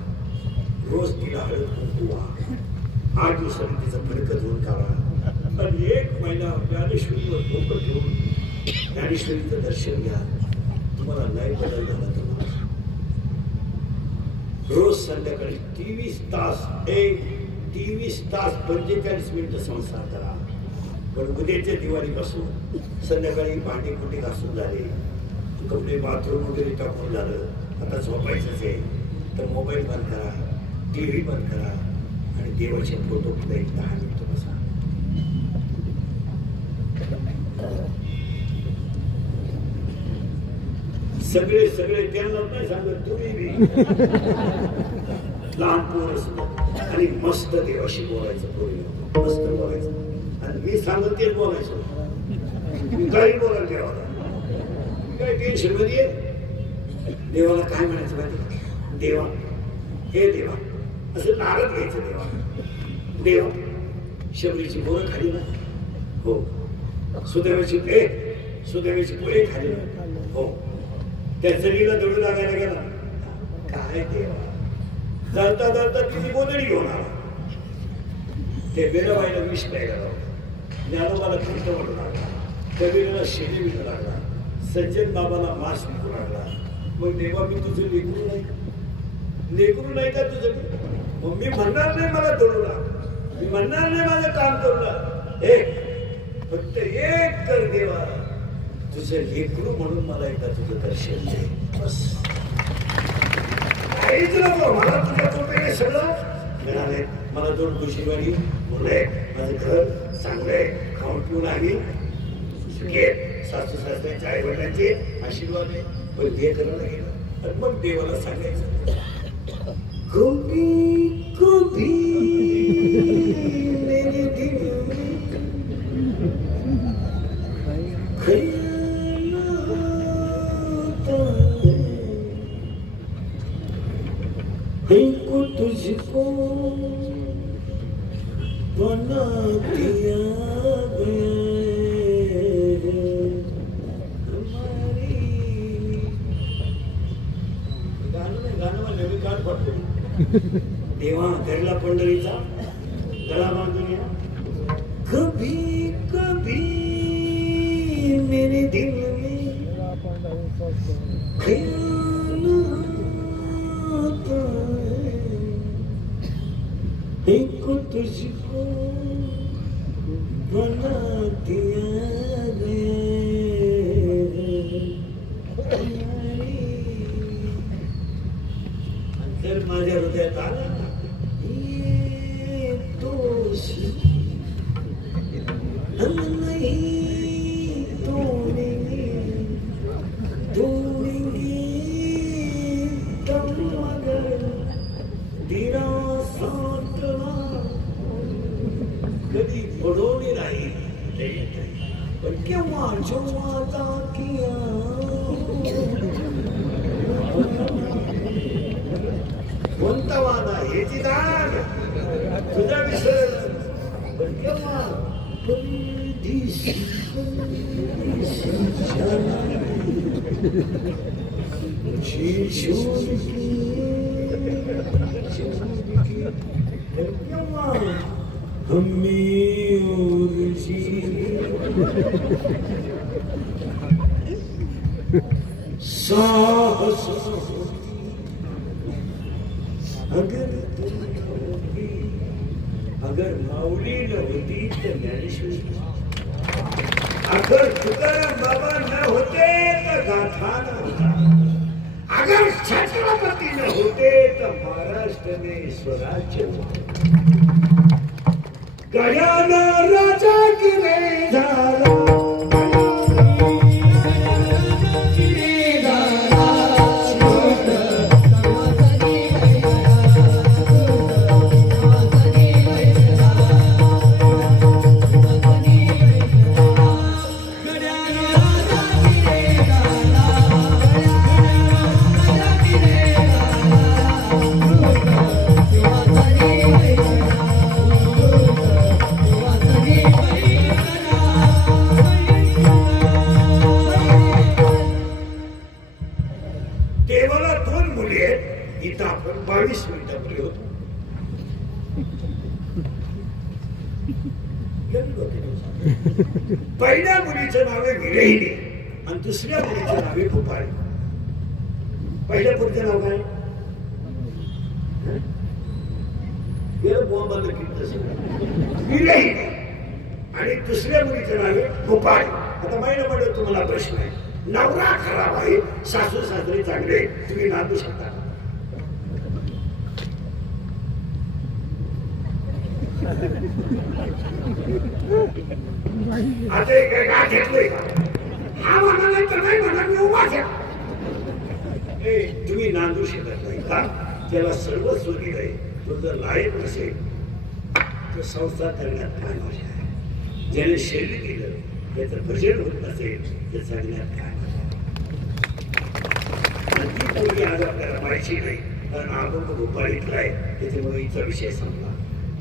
रोज तिला हळद कुंकू 8 दिवसांनी तिचा फडकं धुवून काढा आणि 1 महिना ज्ञानेश्वरीवर डोकं ठेवून ज्ञानेश्वरीचं दर्शन घ्या तुम्हाला नाही बदल झाला तर रोज संध्याकाळी 23 तास 45 मिनिटं संसार करा पण उद्याच्या दिवाळीपासून संध्याकाळी भांडी कुठे घासून झाले कपडे बाथरूम वगैरे टाकून झालं आता झोपायचंच आहे तर मोबाईल बंद करा TV बंद करा आणि देवाचे फोटो पुढे 10 मिनिटं बसा सगळे त्यांना नाही सांगत तुम्ही बी लहान पोरं सुद्धा आणि मस्त देवाशी बोलायचं पोरी मस्त बोलायचं आणि मी सांगत तेच बोलायचं मी काही बोलायला देवाला मी काय टेन्शन मध्ये देवाला काय म्हणायचं माहिती देवा हे देवा असं नारळ घ्यायचं देवा देवा शबरीची बोरं खाली ना हो सुदैवाची पोळे खाली ना हो त्या जरीला दळू लागायला गेला काय देवा चालता तिची गोदडी घेऊन आला ते बेराबाईला विष प्यायला लावलं ज्ञानोबाला खंत म्हणू लागला कबीराला शेणी विकू लागला सज्जन बाबाला मास विकू लागला मग देवा मी तुझं लेकरू नाही का तुझं मग मी म्हणणार नाही मला दळू लाग मी म्हणणार नाही माझं काम करू लाग फक्त एक कर देवा तुझं लेकरू म्हणून मला एकदा तुझं दर्शन दे बस मला तुझ्या कृपेने सगळं मिळाले मला दोन खुशीवाडी मुले माझं घर चांगले खाऊन पिऊन आली सुखेत सासू सासऱ्यांच्या आई वडिलांचे आशीर्वाद आहे. पण ते करायला गेलं आणि मग देवाला सांगायचं कभी कभी मेरे दिल में ख्याल आता है को तुझको बना दिया गया देवा घरला पंढरीचा गळा बांधून या कभी कभी मेरे दिल में ख्याल आता है को तुझको बना दिया जर माझ्या हृदयात आला ना ये दोष हम नहीं तोड़ेंगे तुम मगर तेरा साथवा कधी पडोने राहील पण केव्हा जेव्हा किया कोणता वादा हे दान तुझा विसर पण केव्हा परदेशी मुझे छोड़ के केव्हा हमें और साहस अगर माऊली न होती तर ज्ञानेश्वरी, अगर तुकाराम बाबा न होते तर गाथा न होता, अगर छत्रपती न होते तर महाराष्ट्र में स्वराज्य गयाना राजा गिरे झाला इथं आपण 22 मिनिटापूर्वी होतो. पहिल्या मुलीचं नाव आहे विरहिणी आणि दुसऱ्या मुलीचं नाव आहे गोपाळी. पहिल्या मुलीचं नाव काय विरहिणी आणि दुसऱ्या मुलीचं नाव आहे गोपाळी. आता महिला म्हणलं तुम्हाला प्रश्न आहे, नवरा खराब आहे सासू सासरे चांगले तुम्ही नांदू शकता? आता एक गाठ घेतलोय का हा म्हणाला तर नाही म्हणा मी उभा घ्या. तुम्ही नांदू शकत नाही का? त्याला सर्व सोयी आहे. तो जर लायक नसेल तर संसार करण्यात काय मजा आहे? ज्याने शैली केलं त्याचं भजन होत नसेल तर जगण्यात काय मजा आहे? ती पूर्वी आज आपल्याला माहिती नाही कारण आपण भोपाळीतला आहे त्याच्यामुळे हिचा विषय संपला.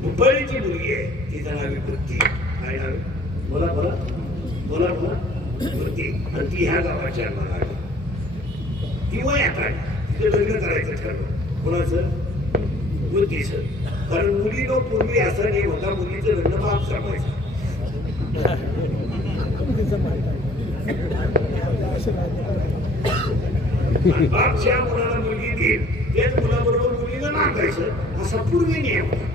भोपाळीची मुलगी आहे तिचं नाव वृत्ती. काय नाव? बोला बोला बोला बोला वृत्ती. आणि ती ह्या गावाच्या मला ती वयात आहे. तिचं लग्न करायचं ठरलं. कोणाचं? वृत्तीचं. कारण मुलीनं पूर्वी असं नाही होता मुलीचं लग्न बाप सांगायचं. बापच्या मुलाला मुलगी देईल तेच मुलाबरोबर मुलीला नांदायचं असा पूर्वी नियम होता.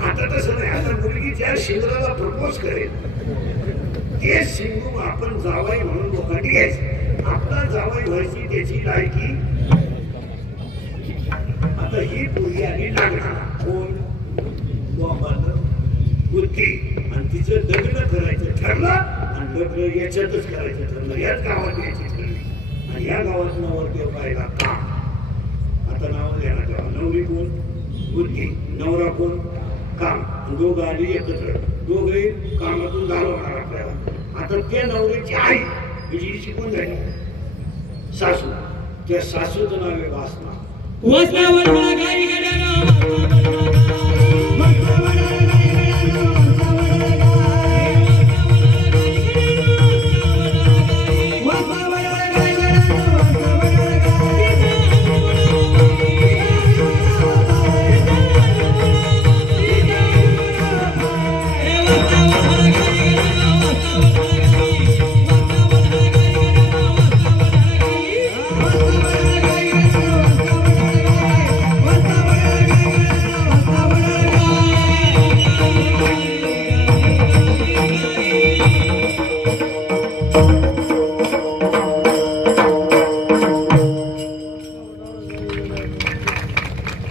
आता तसं नाही. आता मुलगी ज्या शिंगराला प्रपोज करेल ते शिंगू आपण जावाई म्हणून लोकांनी घ्यायचं. आपला जावाई व्हायची त्याची लायकी. आता ही मुलगी आणि लागणार कोण? बुद्धी आणि तिचं लग्न करायचं ठरलं आणि लग्न याच्यातच करायचं ठरलं, याच गावात यायची ठरली आणि या गावात नवरदेव पाहिला काम. आता नाव घ्यायला ठेवा. नवरी कोण? बुद्धी. नवरा कोण? काम. दोघं आली एकत्र, दोघे कामातून घालवणार आपल्याला. आता त्या नवरीची आई म्हणजे शिकून झाली सासू. त्या सासूचं नाव आहे वासना. वासना वडला गाई गड्याला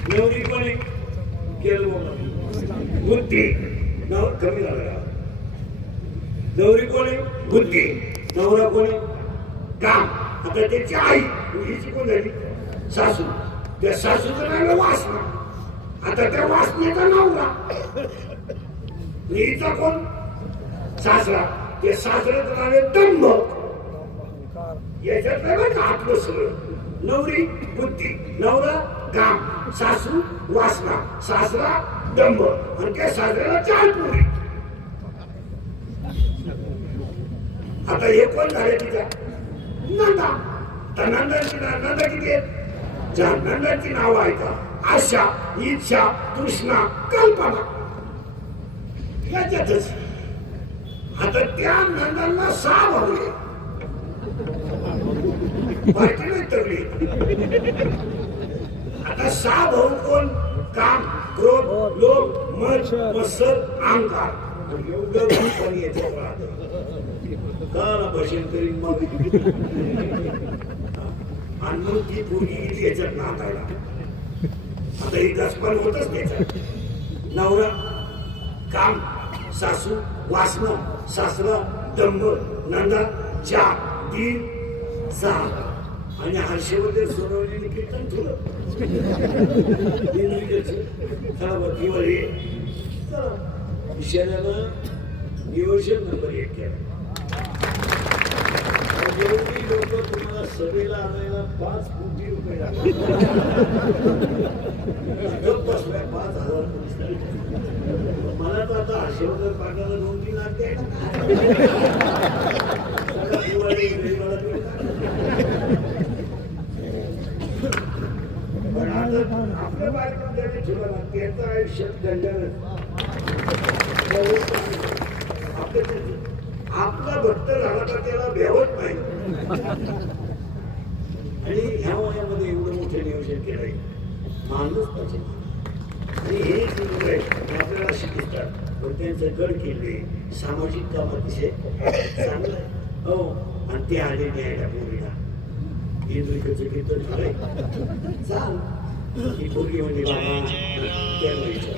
नवरी कोणी केलं बुद्धी. नवर कमी झालं का? नवरी कोणी? बुद्धी. नवरा कोणी? काम. आता त्याची आई हिची कोण झाली? सासू. त्या सासूचं नाव आहे वासना. आता त्या वासनेचा नवरा. हिचा कोण? सासरा. त्या सासऱ्याचं नाव आहे दंभ. याच्यात नाही का आपलं सगळं. नवरी बुद्धी, नवरा काम, सासू वासना, सासरा दंभ आणि त्या सासऱ्याला 4 पोरी. आता हे कोण झाले तिचा? नंदा. तर नंदा किती आहेत? 4. नंदाची नावं आहे का? आशा, इच्छा, तृष्णा, कल्पना. याच्यातच आता त्या नंदांना 6 भाऊ आहेत. माहिती नाही तगडी. आता 6 भाऊ कोण? काम, क्रोध, लोभ, मद, मत्सर, अहंकार. एवढं कंपनी येते का बसेल तरी मग आणि मग ती पोरगी याच्यात नातायला. आता ही दसपण होतच त्याच्यात. नवरा काम, सासू वासना, सासरा दंभ, नंदा 4, 3, 6 आणि हर्षवर्धन सोडवलेली कीर्तन तुला दिवाळी विषयाला नियोजन नंबर 1 केला. जेवढी लोक तुम्हाला सभेला आणायला 5 कोटी रुपये बसल्या 5,000 मला तर आता हर्षवर्धन पाटलाला 2-3 लाख द्यायला दिवाळी पण आता आपल्या बायको त्याने ठेवला ना त्याचं आयुष्यात गंजानच. आपला भक्त झाला तर त्याला भेवत नाही. आणि ह्या वयामध्ये एवढं मोठं नियोजन केलंय माणूस पाहिजे. आणि हे जे आपल्याला शिकतात पण त्यांचं गड केले सामाजिक काम अतिशय चांगलं आहे. हो आणि ते आले न्यायला पोरीला इंद्रिकचं कीर्तन झालंय. चाल ही पोरगी म्हणजे बाबा त्यांना विचार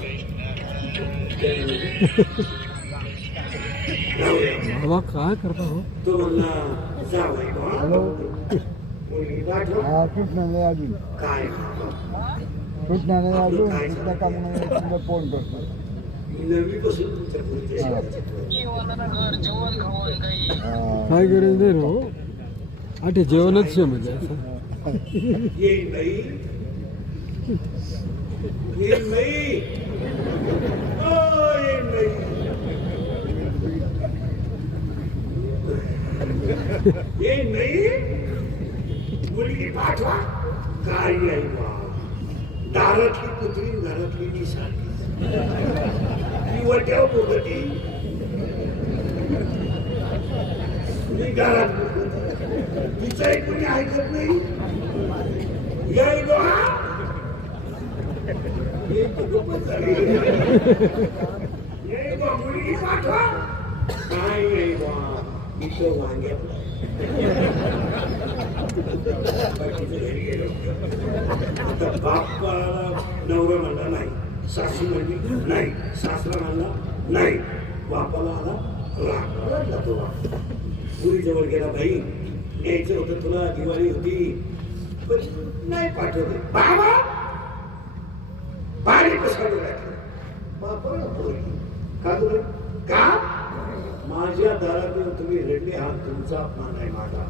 बाबा काय करता हो? तो म्हणला जाऊ हॅलो. मुलगी दाखव हा सुटणार नाही अजून. काय सुटणार नाही अजून. सुटला का म्हणून तुला फोन करतो. नवीपासून तुमच्या पुढे काय गरज नाही रो. आठे जेवणच म्हणजे येईल नाही येईल नाही येईल नाही येईल नाही मुलगी पाठवा. काय नाही बा दारातली कुत्री घरातली ती सारखी ती वट्याव बोलती मी घरात तिचं कोणी ऐकत नाही. येईल गो हा मुलगी पाठवा. काय नाही बा इथं वांग्यात घरी गेलो. आता बाप नवरा म्हणला नाही, सासू म्हणली नाही, सासरा म्हणला नाही बापाला आला राग रडला तो बाप. पुरी जवळ गेला, बाई न्यायचं होतं तुला, दिवाळी होती पण नाही पाठवले. बाबा पाणी पसरून राहिलं बापाला पोरगी का तुला का माझ्या दारात येऊन तुम्ही रडले, हा तुमचा अपमान आहे माझा.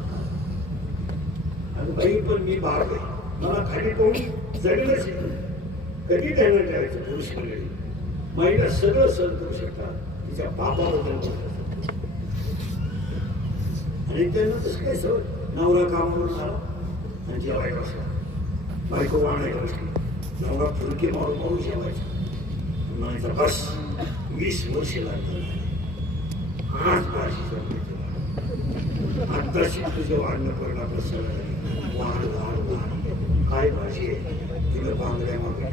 आणि बाई पण मी बाप आहे, मला खाली पाहून जगलंच कधी त्यांना ठेवायचं. पुरुष मंडळी महिला सगळं सहन करू शकतात, तिच्या बापाबद्दल बोलतात. आणि त्यांना तसं काय सवय, नवरा कामावरून आला आणि जेवायला बसला, बायको वाढायला बसली, नवरा फुलके मारून मारून जेवायचा. म्हणायचा बस 20 वर्ष लागतात आज भाजी जमली, आत्ताशी तुझं वाढणं करणं आपलं सगळं वाढ वाढ वाढ. काय भाजी आहे तुला बांगड्या मागे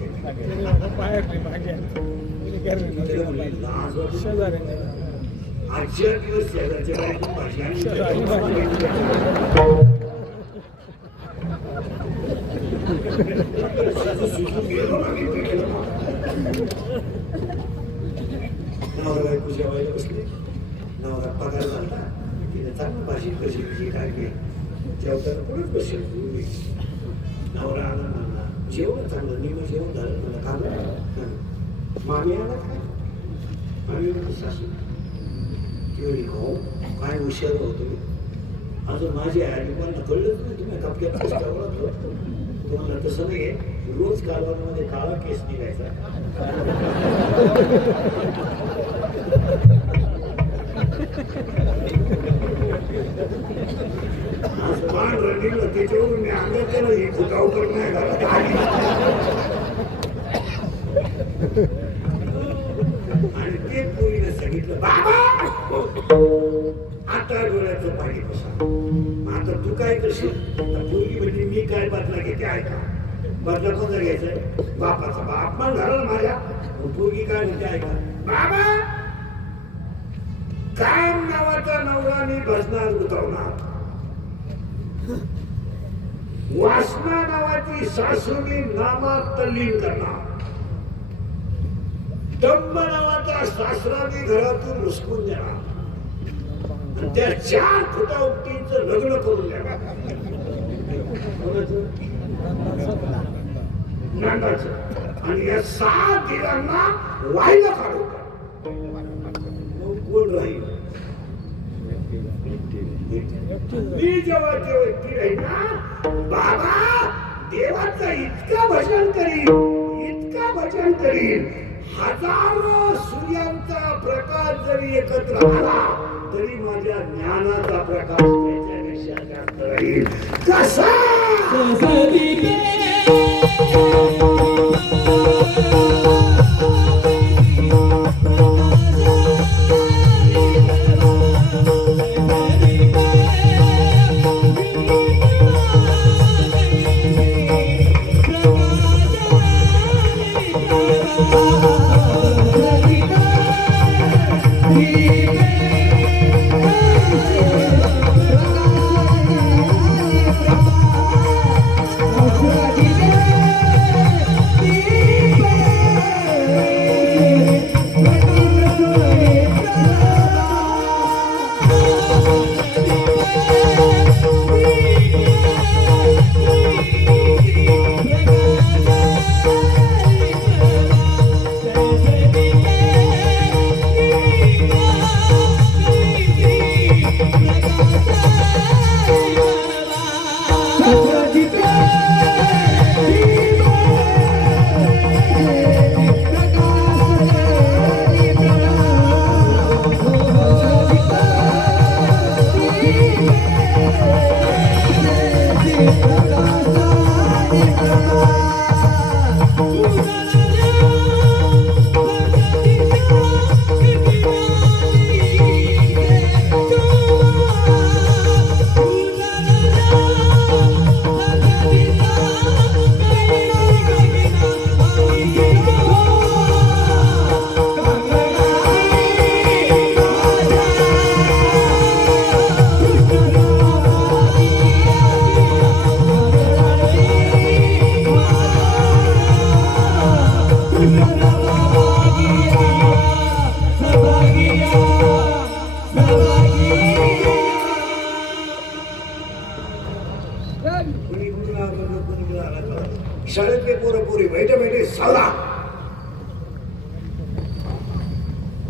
लाज आजच्या दिवस शेजारच्या बायको भाजी नवरा बायको जेवायला बसले, नवरा पगार झाला तिने चांगली भाजी कशी कशी काय जेवताना पुढेच बसेल. नवरा आला म्हणला जेवण चांगलं निम जेवण झालं मला काम. मामी आला काय मामी म्हणजे सासू ती हो काय हुशार होतो अजून माझी आईबांना कळलंच नाही तुम्ही कपड्या पुस्तकावर. तुम्हाला तसं नाही रोज कालवामध्ये काळा केस निघायचा. आज मान रनिंगला त्याच्यावरून मी अंगात त्याला ही फुटाव करत नाही घरात आली. आणि ते पोरीने सांगितलं बाबा आता डोळ्याचं पाणी बसा. आता तू काय करशील. पोरगी म्हणजे मी काय बदला घेते ऐका. बदला कोणता घ्यायचा बापाचा बाप मान झाला माझ्या. पोरगी काय म्हणते ऐका बाबा काम नावाचा नवरा मी भजनात गुंतवणार, वासना नावाची सासू मी नामात तल्लीन करणार, दंभ नावाचा सासरा मी घरातून हुसकून देणार, त्या 4 फुटा उपटींचं लग्न करून देणार. नंदाचं आणि या 6 दिरांना वाहिला काढू. कोण राहील मी जेव्हा ते व्यक्ती राहील ना बाबा देवाचं इतका भजन करीन, इतका भजन करीन. हजारो सूर्यांचा प्रकाश जरी एकत्र आला तरी माझ्या ज्ञानाचा प्रकाश त्याच्यापेक्षा जास्त राहील. कसा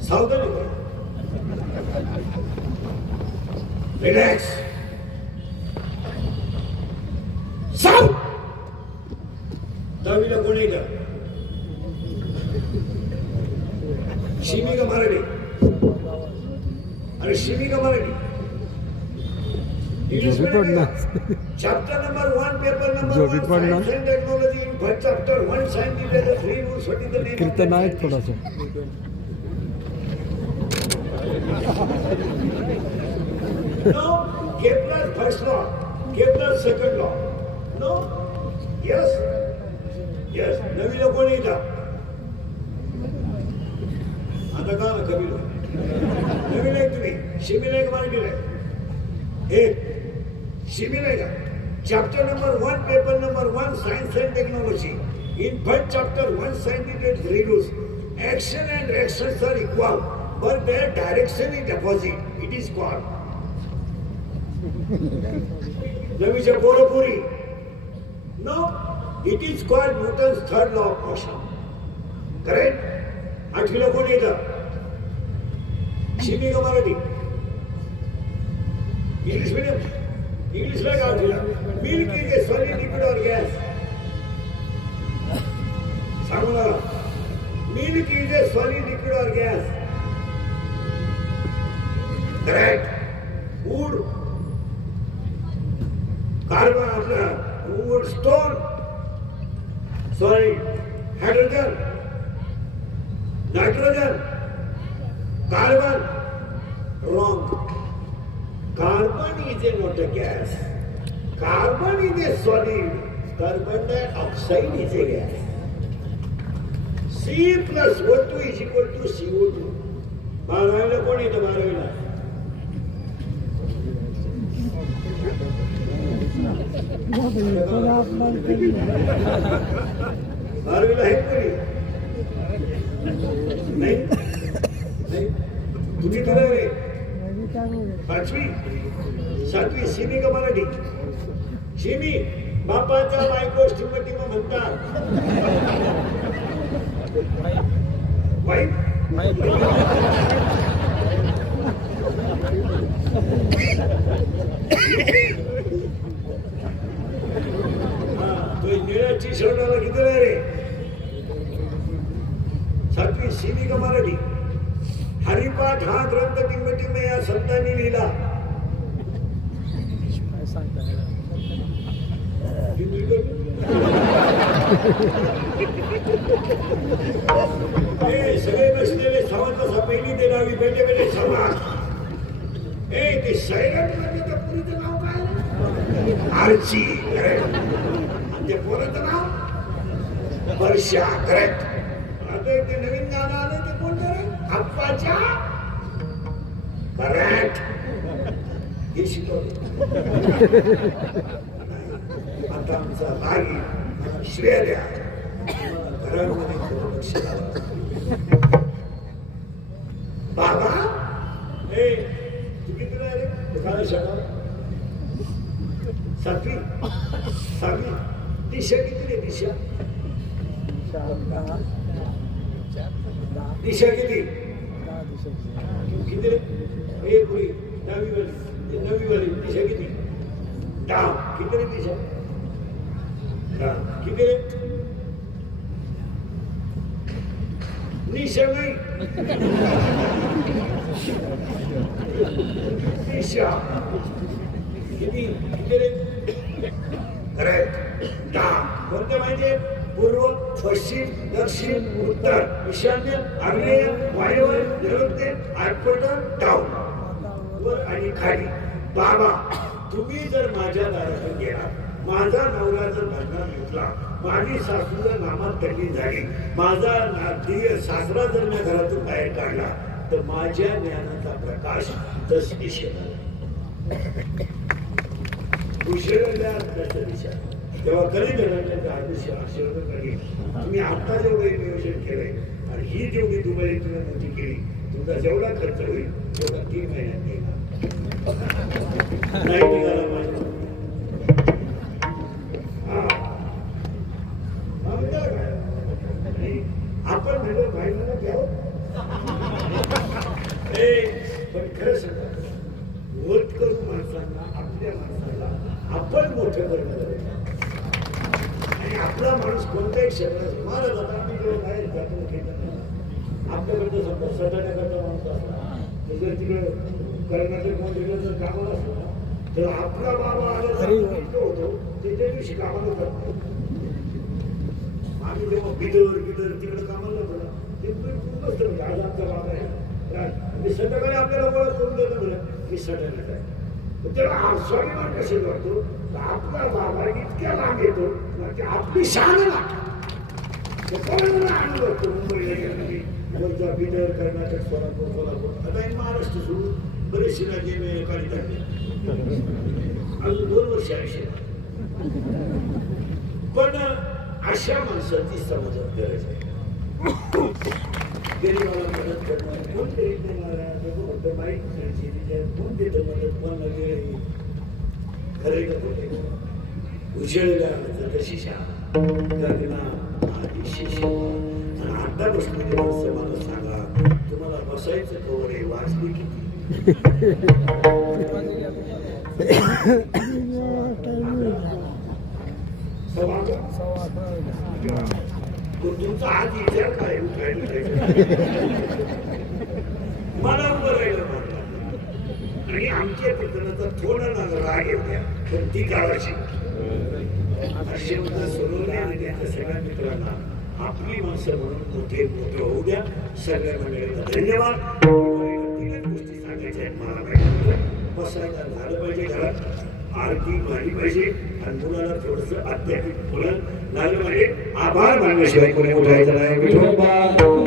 सावधानी करा. रिलॅक्स. साव. दहावीला कोणी का शिमी का मराठी? अरे शिमी का मराठी? जो भी पढ़ना चैप्टर नंबर 1 पेपर नंबर जो भी 1 पढ़ना. Science end technology in first chapter 1 science in the 3 rules what is the name कीर्तन आहेत थोडासा. No, Kepler's first law, Kepler's second law. No? Yes? Yes. नवीन कोणी इथं? आता का कमी लोक? नवीन आहे तुम्ही? शिमिल आहे का मराठीला आहे? एक. शिमिल आहे का? Chapter number 1, paper number 1, science and technology. In first chapter, 1 scientific three rules. Action and reactions are equal, but their direction is opposite. It is called. Navija Borapuri. No, it is called Newton's third law of motion. Correct? आठवीला कोण येतं? शिमी का Marathi? English medium. इंग्लिशला का आठवीला? Milk is a solid liquid और gas. सांगू ना. Milk is a solid liquid और गॅस. करेक्ट. वूड, कार्बन, आपला wood, stone, solid, hydrogen, nitrogen, carbon. Wrong. Carbon is not a gas. Carbon is a solid. Carbon dioxide is a gas. C plus O2 is equal to CO2. बारावीला कोण येतं? बारावीला बारावीला आहे कोणी? नाही नाही. तुम्ही तुला रे 5वी 7वी. शिमी का मराठी? शिमी बापाच्या बायको श्रीमती म्हणतात. वाईफ. तो निळ्याची शर्टाला किती रे? 7वी. शिमी का मराठी? हरिपाठ हा ग्रंथ टिंबटिंब या संतांनी लिहिला. सगळे बसलेले सावंत पहिली ते 10वी पहिले समाज. ते सैराट पुरीचं नाव काय? आरची. आणि त्या पोराचं नाव वर्षा. करेक्ट. आता ते नवीन गाणं आलं ते कोणतं रे? आप्पाच्या. करेक्ट. हे शिकवलं. आता आमचा लागी श्रेय द्या. घरामध्ये थोडं लक्ष द्यावं. बाबा तू किती रे? दुकाना शाळा 7वी 6वी. दिशा किती रे? दिशा दिशा किती? किती रे? हे पुरी 10वी वाली 9वी वाली. दिशा किती? 10. किती रे दिशा? 10. किती रे? निशा नाही. दिशा किती? किती रे? करेक्ट. 10. कोणते माहिती? पूर्व, पश्चिम, दक्षिण, उत्तर, ईशान्य, आग्नेय, वायव्य, नैऋत्य, आठपटन, डाऊन, वर आणि खाली. बाबा तुम्ही जर माझ्या दारातून गेला, माझा नवरा जर लग्नात घेतला, माझी सासूला नामात तडली झाली, माझा सासरा जर मी घरातून बाहेर काढला, तर माझ्या ज्ञानाचा प्रकाश दशदिशे दिशा. तेव्हा कधी घडण्याचा आशीर्वाद करेल. तुम्ही आता जेवढं नियोजन केलंय आणि ही जेवढी दुबई तुम्ही मोठी केली, तुमचा जेवढा खर्च होईल तेवढा 3 महिन्यात निघाला. नाही निघाला माझ्या. आपण म्हणलं बायकोला घ्यावं. क्षेत्रात महाराज आता आम्ही जेव्हा बाहेर जातो आपल्याकडे समजा सटाण्याकरता माणूस असला जर तिकडे कर्नाटक मध्ये जर कामाला असतो ना तर आपला बाबा आला होतो ते त्या दिवशी कामाला करतो आम्ही जेव्हा बिदर तिकडे कामाला जातो ना ते खूपच म्हणजे आज आमचा बाबा आहे संध्याकाळी आपल्याला ओळख करून देणं बरं मी सटाण्यात आहे त्याला स्वाभिमान कसे करतो आपला बाबा इतक्या लांब येतो की आपली शान आनंद असतो मुंबईला गेला वरचा बिदर कर्नाटक सोलापूर आता हे महाराष्ट्र सोडून बरेचसे राज्य काढी टाकले अजून 2 वर्ष आयुष्य पण अशा माणसाची समाजात गरज आहे गरीबाला मदत करणं कोण गरीब देणार माहीत नाही कोण देतं मदत कोण वेळ खरे खोटे उजळल्या कशी शाळा आणि आता बसलेले माणसं मला सांगा तुम्हाला बसायचं कवर आहे वाचली किती तुमचा हात विचार काय मला उभं राहिलं आणि आमच्या पितराचा थोडा ना राग येत्या पण ती काळाची असे सोडवले आणि त्या सगळ्या मित्रांना आपली माणसं म्हणून मोठे होऊ द्या सगळ्या मंडळीला धन्यवाद तीनच गोष्टी सांगायच्या आहेत मला पाहिजे बसायला झालं पाहिजे घरात आरती झाली पाहिजे आणि मुलाला थोडस अध्यात्मिक फुलं लागलं पाहिजे आभार मानल्याशिवाय कोणी उठायचं नाही